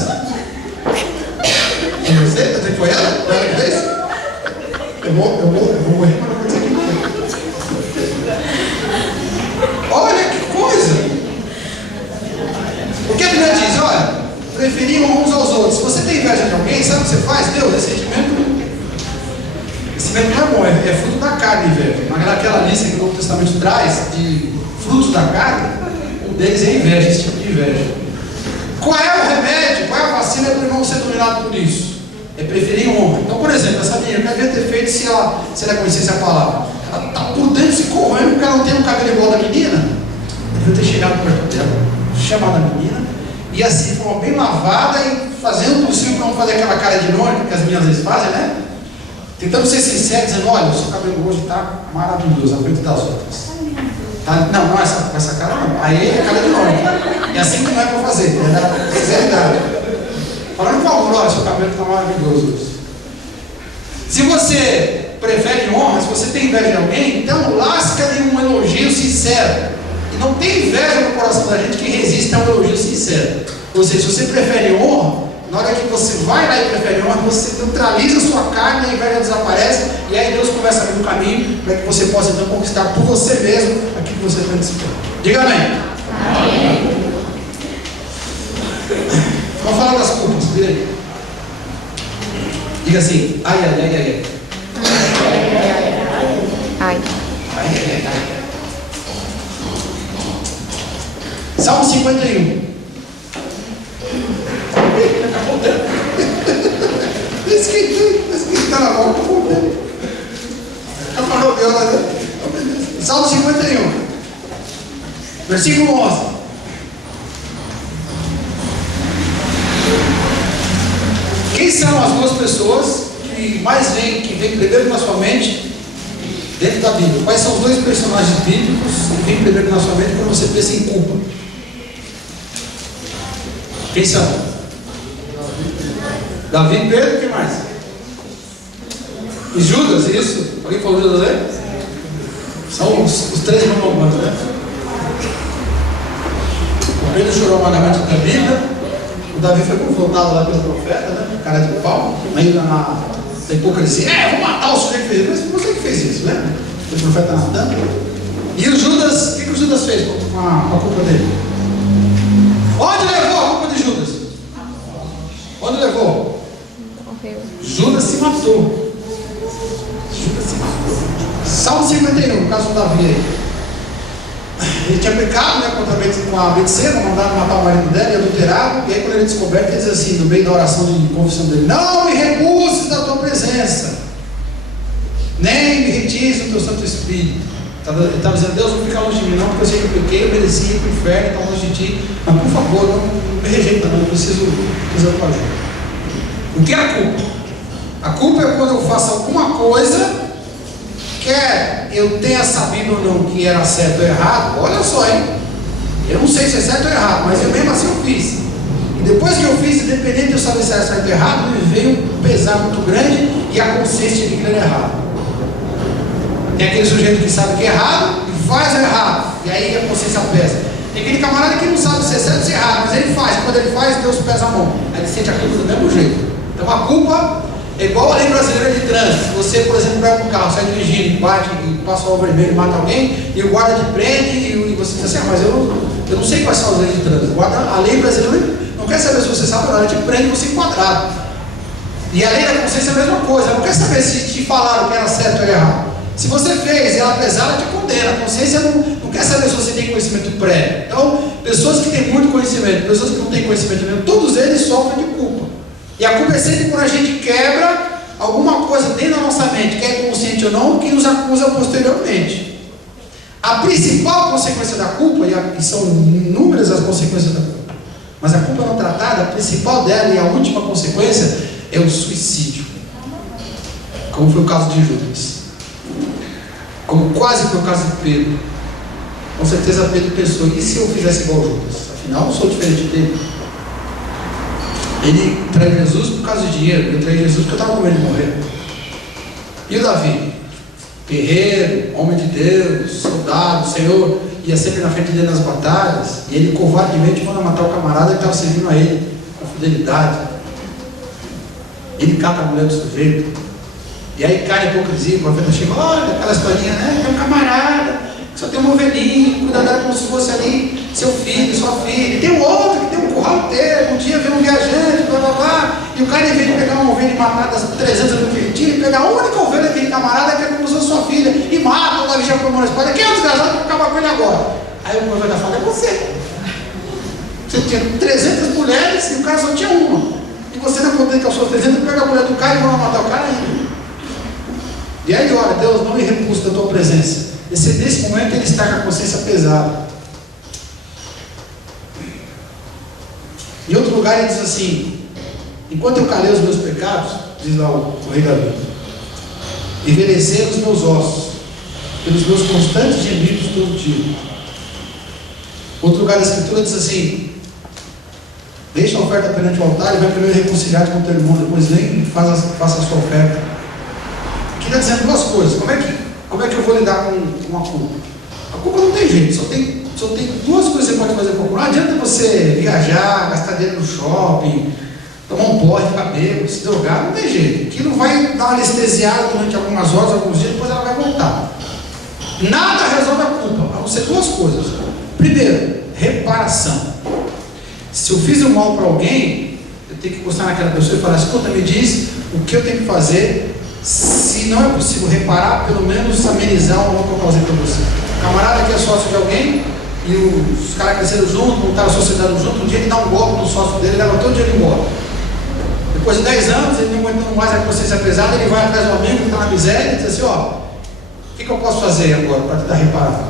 Eu sei, até foi ela que fez. Eu vou morrer, mas não vou dizer quem foi. Olha que coisa! Porque a Bíblia diz: olha, preferir uns aos outros. Se você tem inveja de alguém, sabe o que você faz? Deus, esse sentimento não é bom, é fruto da carne, velho. Naquela lista que o Novo Testamento traz de frutos da carne, um deles é inveja, esse tipo de inveja. Qual é o remédio? Qual é a vacina para não ser dominado por isso? É preferir honra. Então, por exemplo, essa menina, o que ela devia ter feito se ela conhecesse a palavra? Ela está por dentro se corroendo porque ela não tem um cabelo igual da menina. Ela devia ter chegado perto dela, chamado a menina, e assim, de forma bem lavada, e fazendo o possível para não fazer aquela cara de irônica que as minhas às vezes fazem, né? Tentando ser sincero, dizendo, olha, o seu cabelo hoje está maravilhoso, à frente das outras. Tá? Não, não, essa cara não. Aí é cara de irônica. É assim que não é para fazer, é da sinceridade. Falando com amor, olha, seu cabelo está maravilhoso hoje. Se você prefere honra, se você tem inveja de alguém, então lasca-lhe um elogio sincero. E não tem inveja no coração da gente que resista a um elogio sincero. Ou seja, se você prefere honra, na hora que você vai lá e prefere honra, você neutraliza a sua carne, a inveja desaparece, e aí Deus começa a abrir um caminho para que você possa então conquistar por você mesmo aquilo que você está antecipando. Diga amém. Amém. Vamos falar das culpas, vira aí. Diga assim, ai, ai, ai, ai. Ai. Ai, ai, ai. Salmo 51. Acabou o tempo. Esse que está na mão, acabou o tempo. Acabou 9 horas, né? Salmo 51. Versículo 11. Quem são as duas pessoas que mais vêm primeiro na sua mente dentro da Bíblia? Quais são os dois personagens bíblicos que vêm primeiro na sua mente quando você pensa em culpa? Quem são? Davi e Pedro, quem mais? E Judas, isso? Alguém falou Judas aí? São os três irmãos, né? O Pedro chorou amargamente da Bíblia. O Davi foi confrontado lá pelo profeta, né? Cara de pau, ainda na hipocrisia. Vou matar o sujeito que fez isso. Mas você que fez isso, né? O profeta Natan. E o Judas, o que o Judas fez com a culpa dele? Onde levou a culpa de Judas? Onde levou? Morreu. Judas se matou. Judas se matou. Salmo 51, no caso do Davi aí. Ele tinha pecado, né, com a Betseba, mandado matar o marido dela e adulterado. E aí, quando ele descoberto, ele diz assim, no meio da oração de confissão dele: não me recuses da tua presença, nem me retires do teu Santo Espírito. Ele estava dizendo: Deus, não fica longe de mim, não, porque eu sei que eu pequei, eu mereci ir para o inferno, está longe de ti. Mas, por favor, não me rejeita, não, eu preciso da tua ajuda. O que é a culpa? A culpa é quando eu faço alguma coisa, quer eu tenha sabido ou não que era certo ou errado. Olha só, hein? Eu não sei se é certo ou errado, mas eu mesmo assim eu fiz. E depois que eu fiz, independente de eu saber se era certo ou errado, me veio um pesar muito grande e a consciência de que era errado. Tem aquele sujeito que sabe que é errado e faz o errado, e aí a consciência pesa. Tem aquele camarada que não sabe se é certo ou se é errado, mas ele faz. Quando ele faz, Deus pesa a mão. Aí ele sente a culpa do mesmo jeito. Então a culpa é igual a lei brasileira de trânsito. Se você, por exemplo, pega um carro, sai dirigindo, bate e passa o vermelho e mata alguém, e o guarda te prende, e você diz assim: mas eu não sei quais são as leis de trânsito. A lei brasileira não quer saber se você sabe ou não, ela te prende e você é enquadrado. E a lei da consciência é a mesma coisa, ela não quer saber se te falaram que era certo ou errado. Se você fez e ela pesar, ela te condena. A consciência não quer saber se você tem conhecimento prévio. Então, pessoas que têm muito conhecimento, pessoas que não têm conhecimento mesmo, todos eles sofrem de culpa. E a culpa é sempre quando a gente quebra alguma coisa dentro da nossa mente, quer consciente ou não, que nos acusa posteriormente. A principal consequência da culpa, e são inúmeras as consequências da culpa, mas a culpa não tratada, a principal dela e a última consequência é o suicídio. Como foi o caso de Judas. Como quase foi o caso de Pedro. Com certeza Pedro pensou: e se eu fizesse igual a Judas? Afinal, eu não sou diferente dele. Ele trai Jesus por causa de dinheiro. Eu traí Jesus porque eu estava com medo de morrer. E o Davi? Guerreiro, homem de Deus, soldado, Senhor, ia sempre na frente dele nas batalhas. E ele covardemente manda matar o camarada que estava servindo a ele com fidelidade. Ele cata a mulher do sujeito. E aí cai a hipocrisia. O profeta chega: olha aquela historinha, né? É um camarada que só tem uma ovelhinha, cuida dela como se fosse ali seu filho, sua filha. E tem um outro que tem um curral inteiro. Um dia vem um viajante, blá blá blá. E o cara, em vez de pegar uma ovelha e matar das 300 mil que ele tinha, ele pega a única ovelha daquele camarada que é como se fosse sua filha e mata o Davi já com a mão na espada. Quem é o desgraçado que acaba com ele agora? Aí o profeta fala: é você. Você tinha 300 mulheres e o cara só tinha uma. E você não contente com as suas 300, pega a mulher do cara e vai matar o cara ainda. E aí, olha, Deus, não me repulsa da tua presença. Nesse momento ele está com a consciência pesada. Em outro lugar ele diz assim: enquanto eu calei os meus pecados, diz lá o rei Davi, envelheceram os meus ossos, pelos meus constantes gemidos todo dia. Outro lugar da Escritura diz assim: deixa a oferta perante o altar e vai primeiro reconciliar com o teu irmão, depois vem e faça a sua oferta. Aqui está dizendo duas coisas. Como é que eu vou lidar com a culpa? A culpa não tem jeito, só tem duas coisas que você pode fazer com a culpa. Não adianta você viajar, gastar dinheiro no shopping, tomar um porre, ficar bêbado, se drogar, não tem jeito. Aquilo vai dar uma anestesiada durante algumas horas, alguns dias, depois ela vai voltar. Nada resolve a culpa, a não ser duas coisas. Primeiro, reparação. Se eu fiz um mal para alguém, eu tenho que encostar naquela pessoa e falar: escuta, me diz o que eu tenho que fazer. Se não é possível reparar, pelo menos amenizar o mal que eu causei para você. O camarada que é sócio de alguém, e os caras cresceram juntos, montaram a sociedade junto, um dia ele dá um golpe no sócio dele, leva todo o dinheiro embora. Depois de 10 anos, ele não aguentando mais a consciência pesada, ele vai atrás do amigo que está na miséria e diz assim: ó, o que eu posso fazer agora para tentar reparar?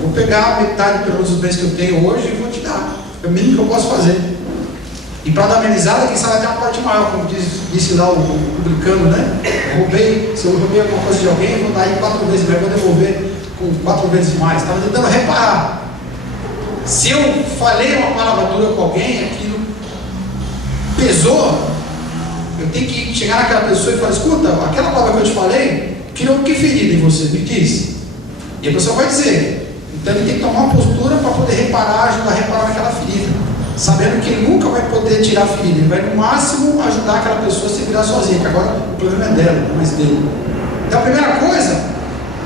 Vou pegar metade pelo menos dos bens que eu tenho hoje e vou te dar. É o mínimo que eu posso fazer. E para dar amenizada, quem sabe até uma parte maior, como disse lá o publicano, né? Se eu roubei alguma coisa de alguém, eu vou dar aí 4 vezes, eu vou devolver com 4 vezes mais. Estava tentando reparar. Se eu falei uma palavra dura com alguém, aquilo pesou, eu tenho que chegar naquela pessoa e falar: escuta, aquela palavra que eu te falei, criou que ferida em você? Me diz. E a pessoa vai dizer. Então ele tem que tomar uma postura para poder reparar, ajudar a reparar aquela ferida, sabendo que ele nunca vai poder tirar a ferida, ele vai no máximo ajudar aquela pessoa a se virar sozinha, que agora o problema é dela, não é mais dele. Então a primeira coisa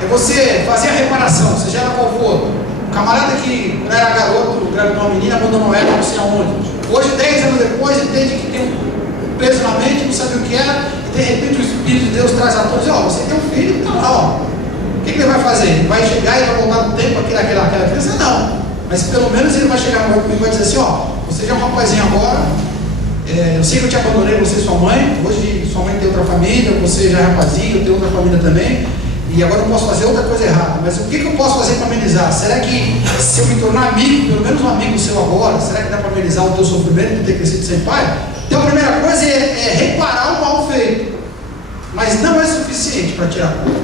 é você fazer a reparação, seja ela qual for. O camarada que quando era garoto, gravidou uma menina, abandonou ela, não sei aonde. Hoje, 10 anos depois, entende que tem um peso na mente, não sabe o que era, e de repente o Espírito de Deus traz a todos e diz: ó, você tem um filho que está lá, ó. O que ele vai fazer? Ele vai chegar e vai voltar no tempo aquela criança? Não. Mas pelo menos ele vai chegar no e vai dizer assim: ó, você já é um rapazinho agora, eu sei que eu te abandonei, você e sua mãe, hoje sua mãe tem outra família, você já é rapazinho, eu tenho outra família também, e agora eu posso fazer outra coisa errada, mas o que eu posso fazer para amenizar? Será que se eu me tornar amigo, pelo menos um amigo seu agora, será que dá para amenizar o teu sofrimento de ter crescido sem pai? Então a primeira coisa é reparar o mal feito, mas não é suficiente para tirar a culpa.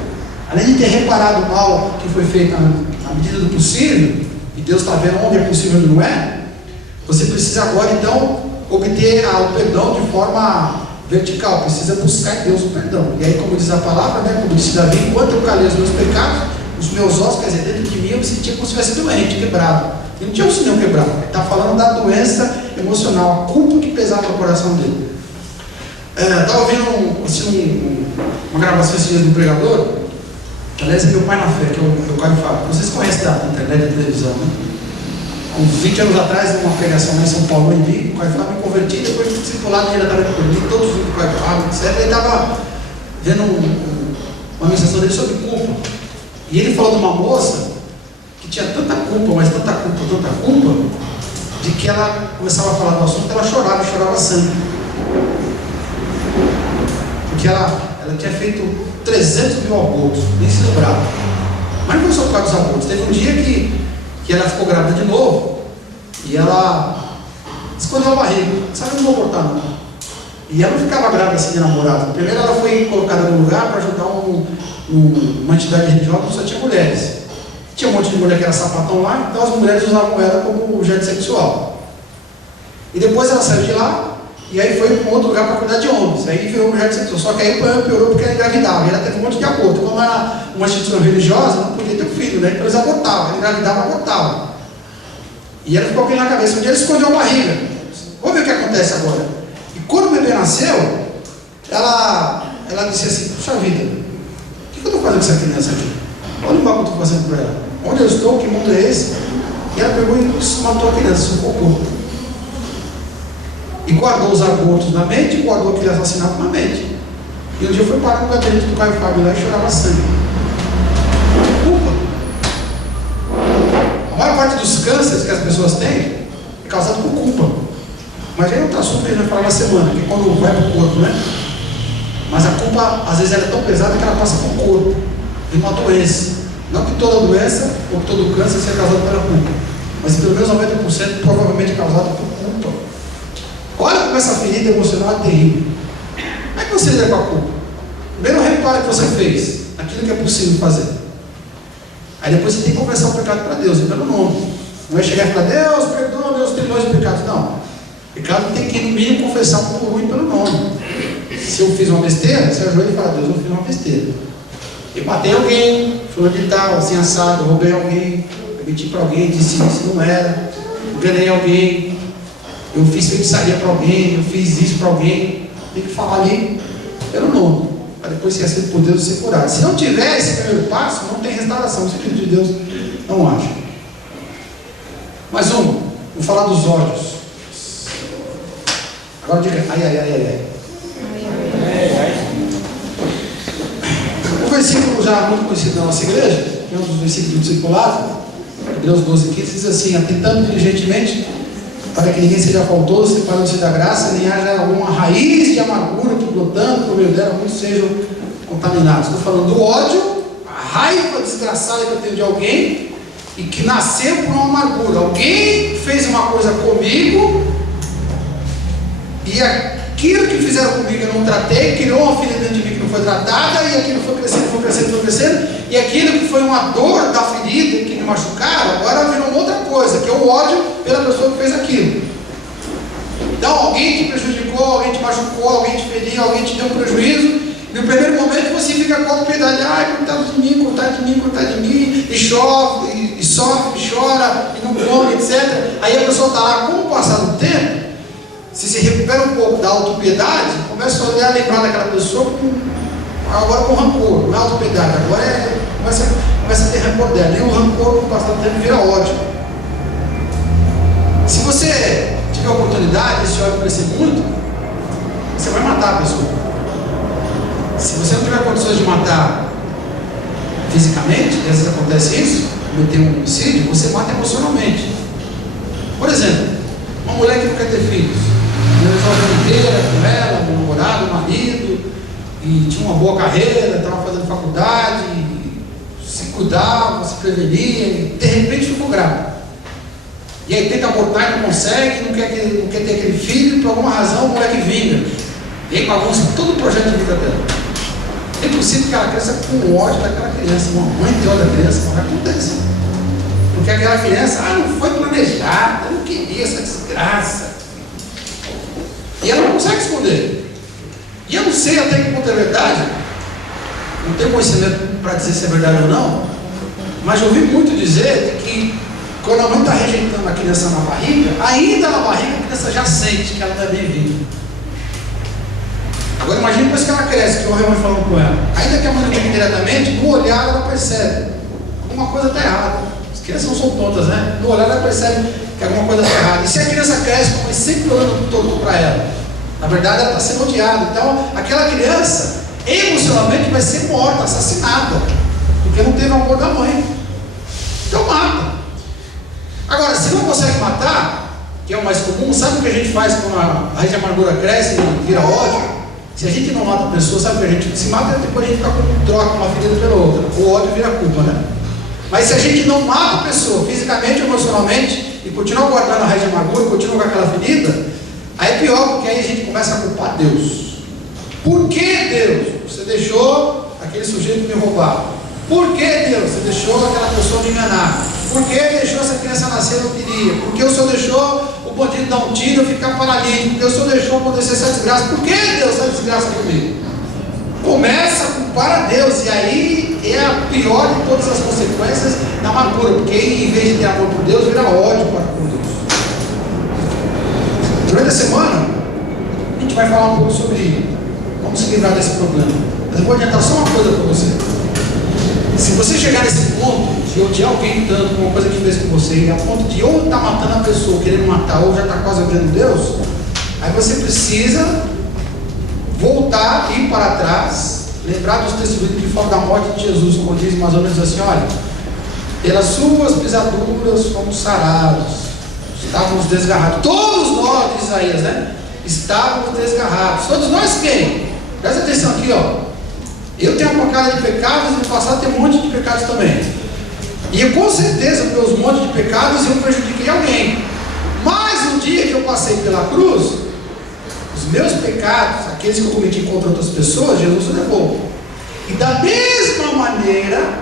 Além de ter reparado o mal que foi feito na medida do possível, e Deus está vendo onde é possível e onde não é, você precisa agora então obter o perdão de forma vertical, precisa buscar em Deus o perdão. E aí, como diz a palavra, né, como disse Davi: enquanto eu calei os meus pecados, os meus ossos, quer dizer, dentro de mim eu me sentia como se estivesse doente, quebrado. Ele não tinha o sinal quebrado, ele está falando da doença emocional, a culpa que pesava no coração dele. Estava ouvindo uma gravação esses dias do pregador. Aliás, é meu pai na fé, que é o Caio Fábio. Vocês conhecem da internet e da televisão, né? Há uns 20 anos atrás, numa pregação lá em São Paulo, em Vigo, o Caio Fábio me converti, depois fui discipulado diretamente por mim, todos juntos com o Caio Fábio, etc. Ele estava vendo uma ministração dele sobre culpa. E ele falou de uma moça que tinha tanta culpa, mas tanta culpa, de que ela começava a falar do assunto, ela chorava sangue. Porque ela tinha feito 300 mil abortos, nem se lembrava. Mas não foi só por causa dos abortos. Teve um dia que ela ficou grávida de novo e ela escondeu a barriga. Sabe, eu não vou abortar não. E ela não ficava grávida assim de namorado. Primeiro ela foi colocada num lugar para ajudar uma entidade religiosa que só tinha mulheres. Tinha um monte de mulher que era sapatão lá, então as mulheres usavam ela como objeto sexual. E depois ela saiu de lá. E aí foi para um outro lugar para cuidar de homens. Aí virou mulher de sexual. Só que aí piorou porque ela engravidava. E ela teve um monte de aborto. Como era uma instituição religiosa, não podia ter um filho, né? Então eles abortavam. Ela engravidava, abortava. E ela ficou aquilo na cabeça. Um dia ele escondeu a barriga. Vamos ver o que acontece agora. E quando o bebê nasceu, ela disse assim: puxa vida, o que eu estou fazendo com essa criança aqui? Olha o mal que eu estou fazendo para ela. Onde eu estou? Que mundo é esse? E ela pegou e matou a criança, sufocou. E guardou os abortos na mente, e guardou aquele assassinato na mente. E um dia foi parar no gabinete do Caio Fábio lá e chorava sangue. Culpa. A maior parte dos cânceres que as pessoas têm é causado por culpa. Mas aí é outro assunto que a gente vai falar na semana, que é quando vai para o corpo, né? Mas a culpa, às vezes, ela é tão pesada que ela passa para o corpo. É uma doença. Não que toda doença ou todo câncer seja causado pela culpa, mas pelo menos 90% provavelmente é causado por culpa. Olha com essa ferida emocional é terrível. Como é que você lida com a culpa? Primeiro repara o que você fez, aquilo que é possível fazer. Aí depois você tem que confessar o pecado para Deus, pelo nome. Não é chegar e falar, Deus, perdoa meus trilhões de pecados. Não. Pecado tem que, no mínimo, confessar um por um e pelo nome. Se eu fiz uma besteira, você ajoelha e fala, Deus, eu fiz uma besteira. Eu matei alguém, fulano de tal, assim assado, roubei alguém, eu menti para alguém, disse isso não era, enganei alguém, eu fiz feitiçaria para alguém, eu fiz isso para alguém. Tem que falar ali pelo nome, para depois ser aceito por Deus e ser curado. Se não tiver esse primeiro passo, não tem restauração. O Espírito de Deus não acha. Mais uma, vou falar dos ódios. Agora diga, ai. Um versículo já muito conhecido da nossa igreja, que é um dos versículos do discipulado, Hebreus 12:15, diz assim: atentando diligentemente para que ninguém seja faltoso, separando-se da graça, nem haja alguma raiz de amargura que brotando por meio dela muitos sejam contaminados. Estou falando do ódio, a raiva desgraçada que eu tenho de alguém e que nasceu por uma amargura. Alguém fez uma coisa comigo e aquilo que fizeram comigo eu não tratei, criou uma ferida dentro de mim que não foi tratada, e aquilo foi crescendo, e aquilo que foi uma dor da ferida que me machucaram, agora virou uma outra coisa, que é o ódio pela pessoa que fez aquilo. Então alguém te prejudicou, alguém te machucou, alguém te feriu, alguém te deu um prejuízo, e no primeiro momento você fica com a piedade, ai, coitado de mim, e chove, e sofre, e chora, e não come, etc. Aí a pessoa está lá, com o passar do tempo, se recupera um pouco da autopiedade, começa a olhar, lembrar daquela pessoa agora com rancor, não é autopiedade, agora começa a ter rancor dela, e o rancor com o passar do tempo vira ódio. Se você tiver a oportunidade, esse ódio crescer muito, você vai matar a pessoa. Se você não tiver condições de matar fisicamente, e às vezes acontece isso, cometer um homicídio, você mata emocionalmente. Por exemplo, uma mulher que não quer ter filhos, levou a vida inteira com ela, com o namorado, o marido, e tinha uma boa carreira, estava fazendo faculdade, se cuidava, se prevenia, e de repente ficou grávida. E aí tenta abortar e não consegue, não quer ter aquele filho, por alguma razão o moleque vinga. E aí bagunça todo o projeto de vida dela. É possível que ela cresça com ódio daquela criança, uma mãe tem ódio da criança, não acontece. Porque aquela criança, não foi planejada, eu não queria essa desgraça. E ela não consegue esconder. E eu não sei até que ponto é verdade, não tenho conhecimento para dizer se é verdade ou não, mas eu ouvi muito dizer de que quando a mãe está rejeitando a criança na barriga, ainda na barriga a criança já sente que ela não é bem-vinda. Agora imagine depois que ela cresce, que eu ouvi a mãe falando com ela. Ainda que a mãe não diga diretamente, no olhar ela percebe alguma coisa está errada. As crianças não são tontas, né? No olhar ela percebe que alguma coisa está errada. E se a criança cresce, como sempre olhando todo para ela, na verdade ela está sendo odiada. Então aquela criança emocionalmente vai ser morta, assassinada, porque não teve o amor da mãe. Então mata. Agora, se não consegue matar, que é o mais comum, sabe o que a gente faz quando a raiz de amargura cresce e vira ódio? Se a gente não mata a pessoa, sabe o que a gente se mata, depois a gente fica com troca uma ferida pela outra. O ódio vira culpa, né? Mas se a gente não mata a pessoa fisicamente, emocionalmente, e continua guardando a raiz de amargura, e continua com aquela ferida, aí é pior, porque aí a gente começa a culpar Deus. Por que Deus? Você deixou aquele sujeito me roubar. Por que Deus? Você deixou aquela pessoa me enganar. Por que deixou essa criança nascer e não queria? Por que o Senhor deixou o bandido dar um tiro e eu ficar paralítico? Por que o Senhor deixou acontecer essa desgraça? Por que Deus essa desgraça comigo? Começa a culpar a Deus, e aí é a pior de todas as consequências da amargura, porque em vez de ter amor por Deus, vira ódio para com Deus. Durante a semana, a gente vai falar um pouco sobre como se livrar desse problema. Mas eu vou adiantar só uma coisa para você. Se você chegar nesse ponto de odiar alguém tanto com uma coisa que fez com você, e a ponto de ou estar matando a pessoa, querendo matar, ou já está quase odiando Deus, aí você precisa voltar, ir para trás, lembrar dos testemunhos que falam da morte de Jesus, como diz mais ou menos assim: olha, pelas suas pisaduras fomos sarados, estávamos desgarrados. Todos nós, diz Isaías, né? Estávamos desgarrados. Todos nós quem? Presta atenção aqui, ó. Eu tenho uma pancada de pecados, e no passado tem um monte de pecados também. E eu, com certeza, pelos montes de pecados, eu prejudiquei alguém. Mas no dia que eu passei pela cruz, meus pecados, aqueles que eu cometi contra outras pessoas, Jesus levou. E da mesma maneira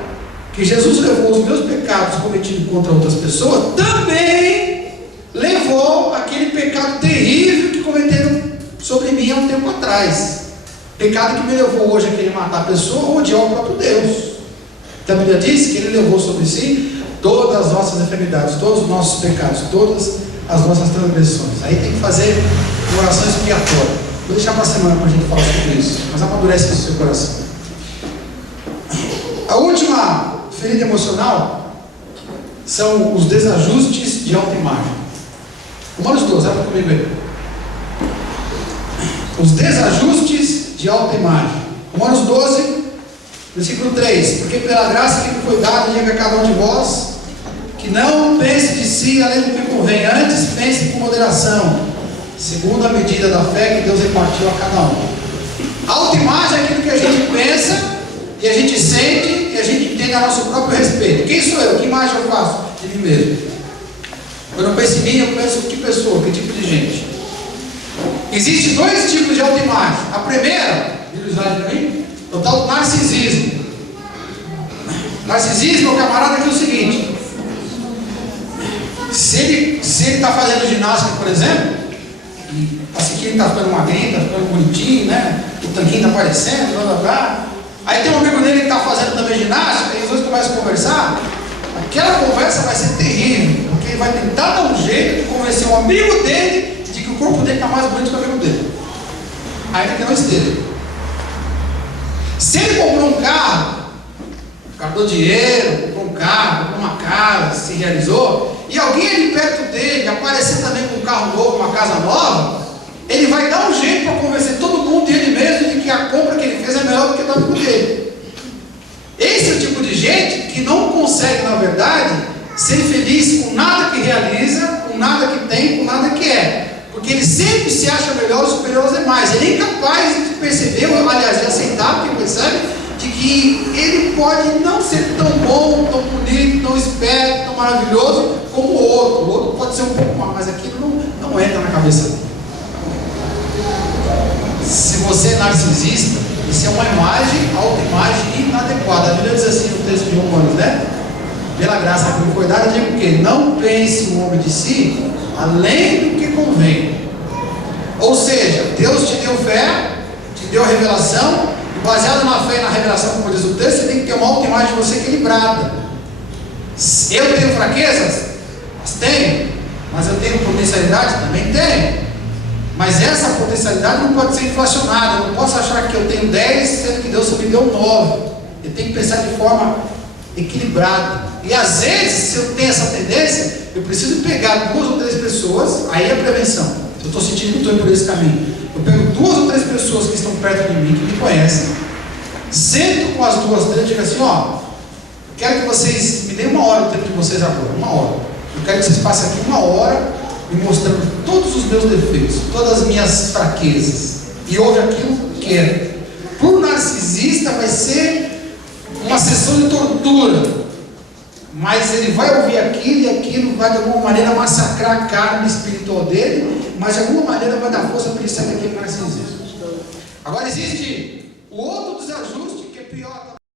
que Jesus levou os meus pecados cometidos contra outras pessoas, também levou aquele pecado terrível que cometeram sobre mim há um tempo atrás. Pecado que me levou hoje a querer matar a pessoa ou odiar o próprio Deus. Então a Bíblia diz que Ele levou sobre si todas as nossas enfermidades, todos os nossos pecados, todas as nossas transgressões. Aí tem que fazer uma oração expiatória. Vou deixar para a semana para a gente falar sobre isso, mas amadurece no seu coração. A última ferida emocional são os desajustes de autoimagem. Romanos 12, olha comigo aí. Os desajustes de autoimagem. Romanos 12, versículo 3. Porque pela graça que me foi dada, diga a cada um de vós, que não pense de si além do que convém, antes pense com moderação, segundo a medida da fé que Deus repartiu a cada um. Autoimagem é aquilo que a gente pensa, e a gente sente, e a gente entende a nosso próprio respeito. Quem sou eu? Que imagem eu faço de mim mesmo? Quando eu penso em mim, eu penso que pessoa, que tipo de gente. Existem dois tipos de autoimagem. A primeira, vira o slide para mim, é o tal do narcisismo. Narcisismo é o camarada que é o seguinte: se ele está fazendo ginástica, por exemplo, e assim que ele está ficando magrinho, está ficando bonitinho, né? O tanquinho está aparecendo, blá blá blá. Aí tem um amigo dele que está fazendo também ginástica, e os dois começam a conversar. Aquela conversa vai ser terrível, porque ele vai tentar dar um jeito de convencer um amigo dele de que o corpo dele está mais bonito que o amigo dele. Ainda que não esteja. Se ele comprou um carro, guardou dinheiro, comprou um carro, comprou uma casa, se realizou, e alguém ali perto dele aparecer também com um carro novo, uma casa nova, ele vai dar um jeito para convencer todo mundo e ele mesmo de que a compra que ele fez é melhor do que a do amigo dele. Esse é o tipo de gente que não consegue, na verdade, ser feliz com nada que realiza, com nada que tem, com nada que é. Porque ele sempre se acha melhor ou superior aos demais. Ele é incapaz de perceber, ou aliás, de aceitar, porque ele percebe, de que ele pode não ser tão bom, tão bonito, tão esperto, tão maravilhoso como o outro. O outro pode ser um pouco mais, mas aquilo não entra na cabeça dele. Se você é narcisista, isso é uma imagem, autoimagem inadequada. A Bíblia diz assim no texto de Romanos, né? Pela graça que me foi dada, eu digo que não pense o homem de si além do que convém. Ou seja, Deus te deu fé, te deu revelação, e baseado na fé e na revelação, como diz o texto, você tem que ter uma autoimagem de você equilibrada. Eu tenho fraquezas? Tenho. Mas eu tenho potencialidade? Também tenho. Mas essa potencialidade não pode ser inflacionada. Eu não posso achar que eu tenho 10, sendo que Deus só me deu 9. Eu tenho que pensar de forma equilibrada. E às vezes, se eu tenho essa tendência, eu preciso pegar 2 ou 3 pessoas, aí é prevenção. Se eu estou sentindo que estou indo por esse caminho, eu pego 2 ou 3 pessoas que estão perto de mim, que me conhecem, sento com as 2 ou 3 e digo assim: ó, quero que vocês me deem 1 hora do tempo de vocês agora, 1 hora. Eu quero que vocês passem aqui 1 hora me mostrando todos os meus defeitos, todas as minhas fraquezas, e ouve aquilo que quero. Para o narcisista vai ser uma sessão de tortura, mas ele vai ouvir aquilo e aquilo vai de alguma maneira massacrar a carne espiritual dele, mas de alguma maneira vai dar força para ele sair daquele narcisismo. Agora existe o outro desajuste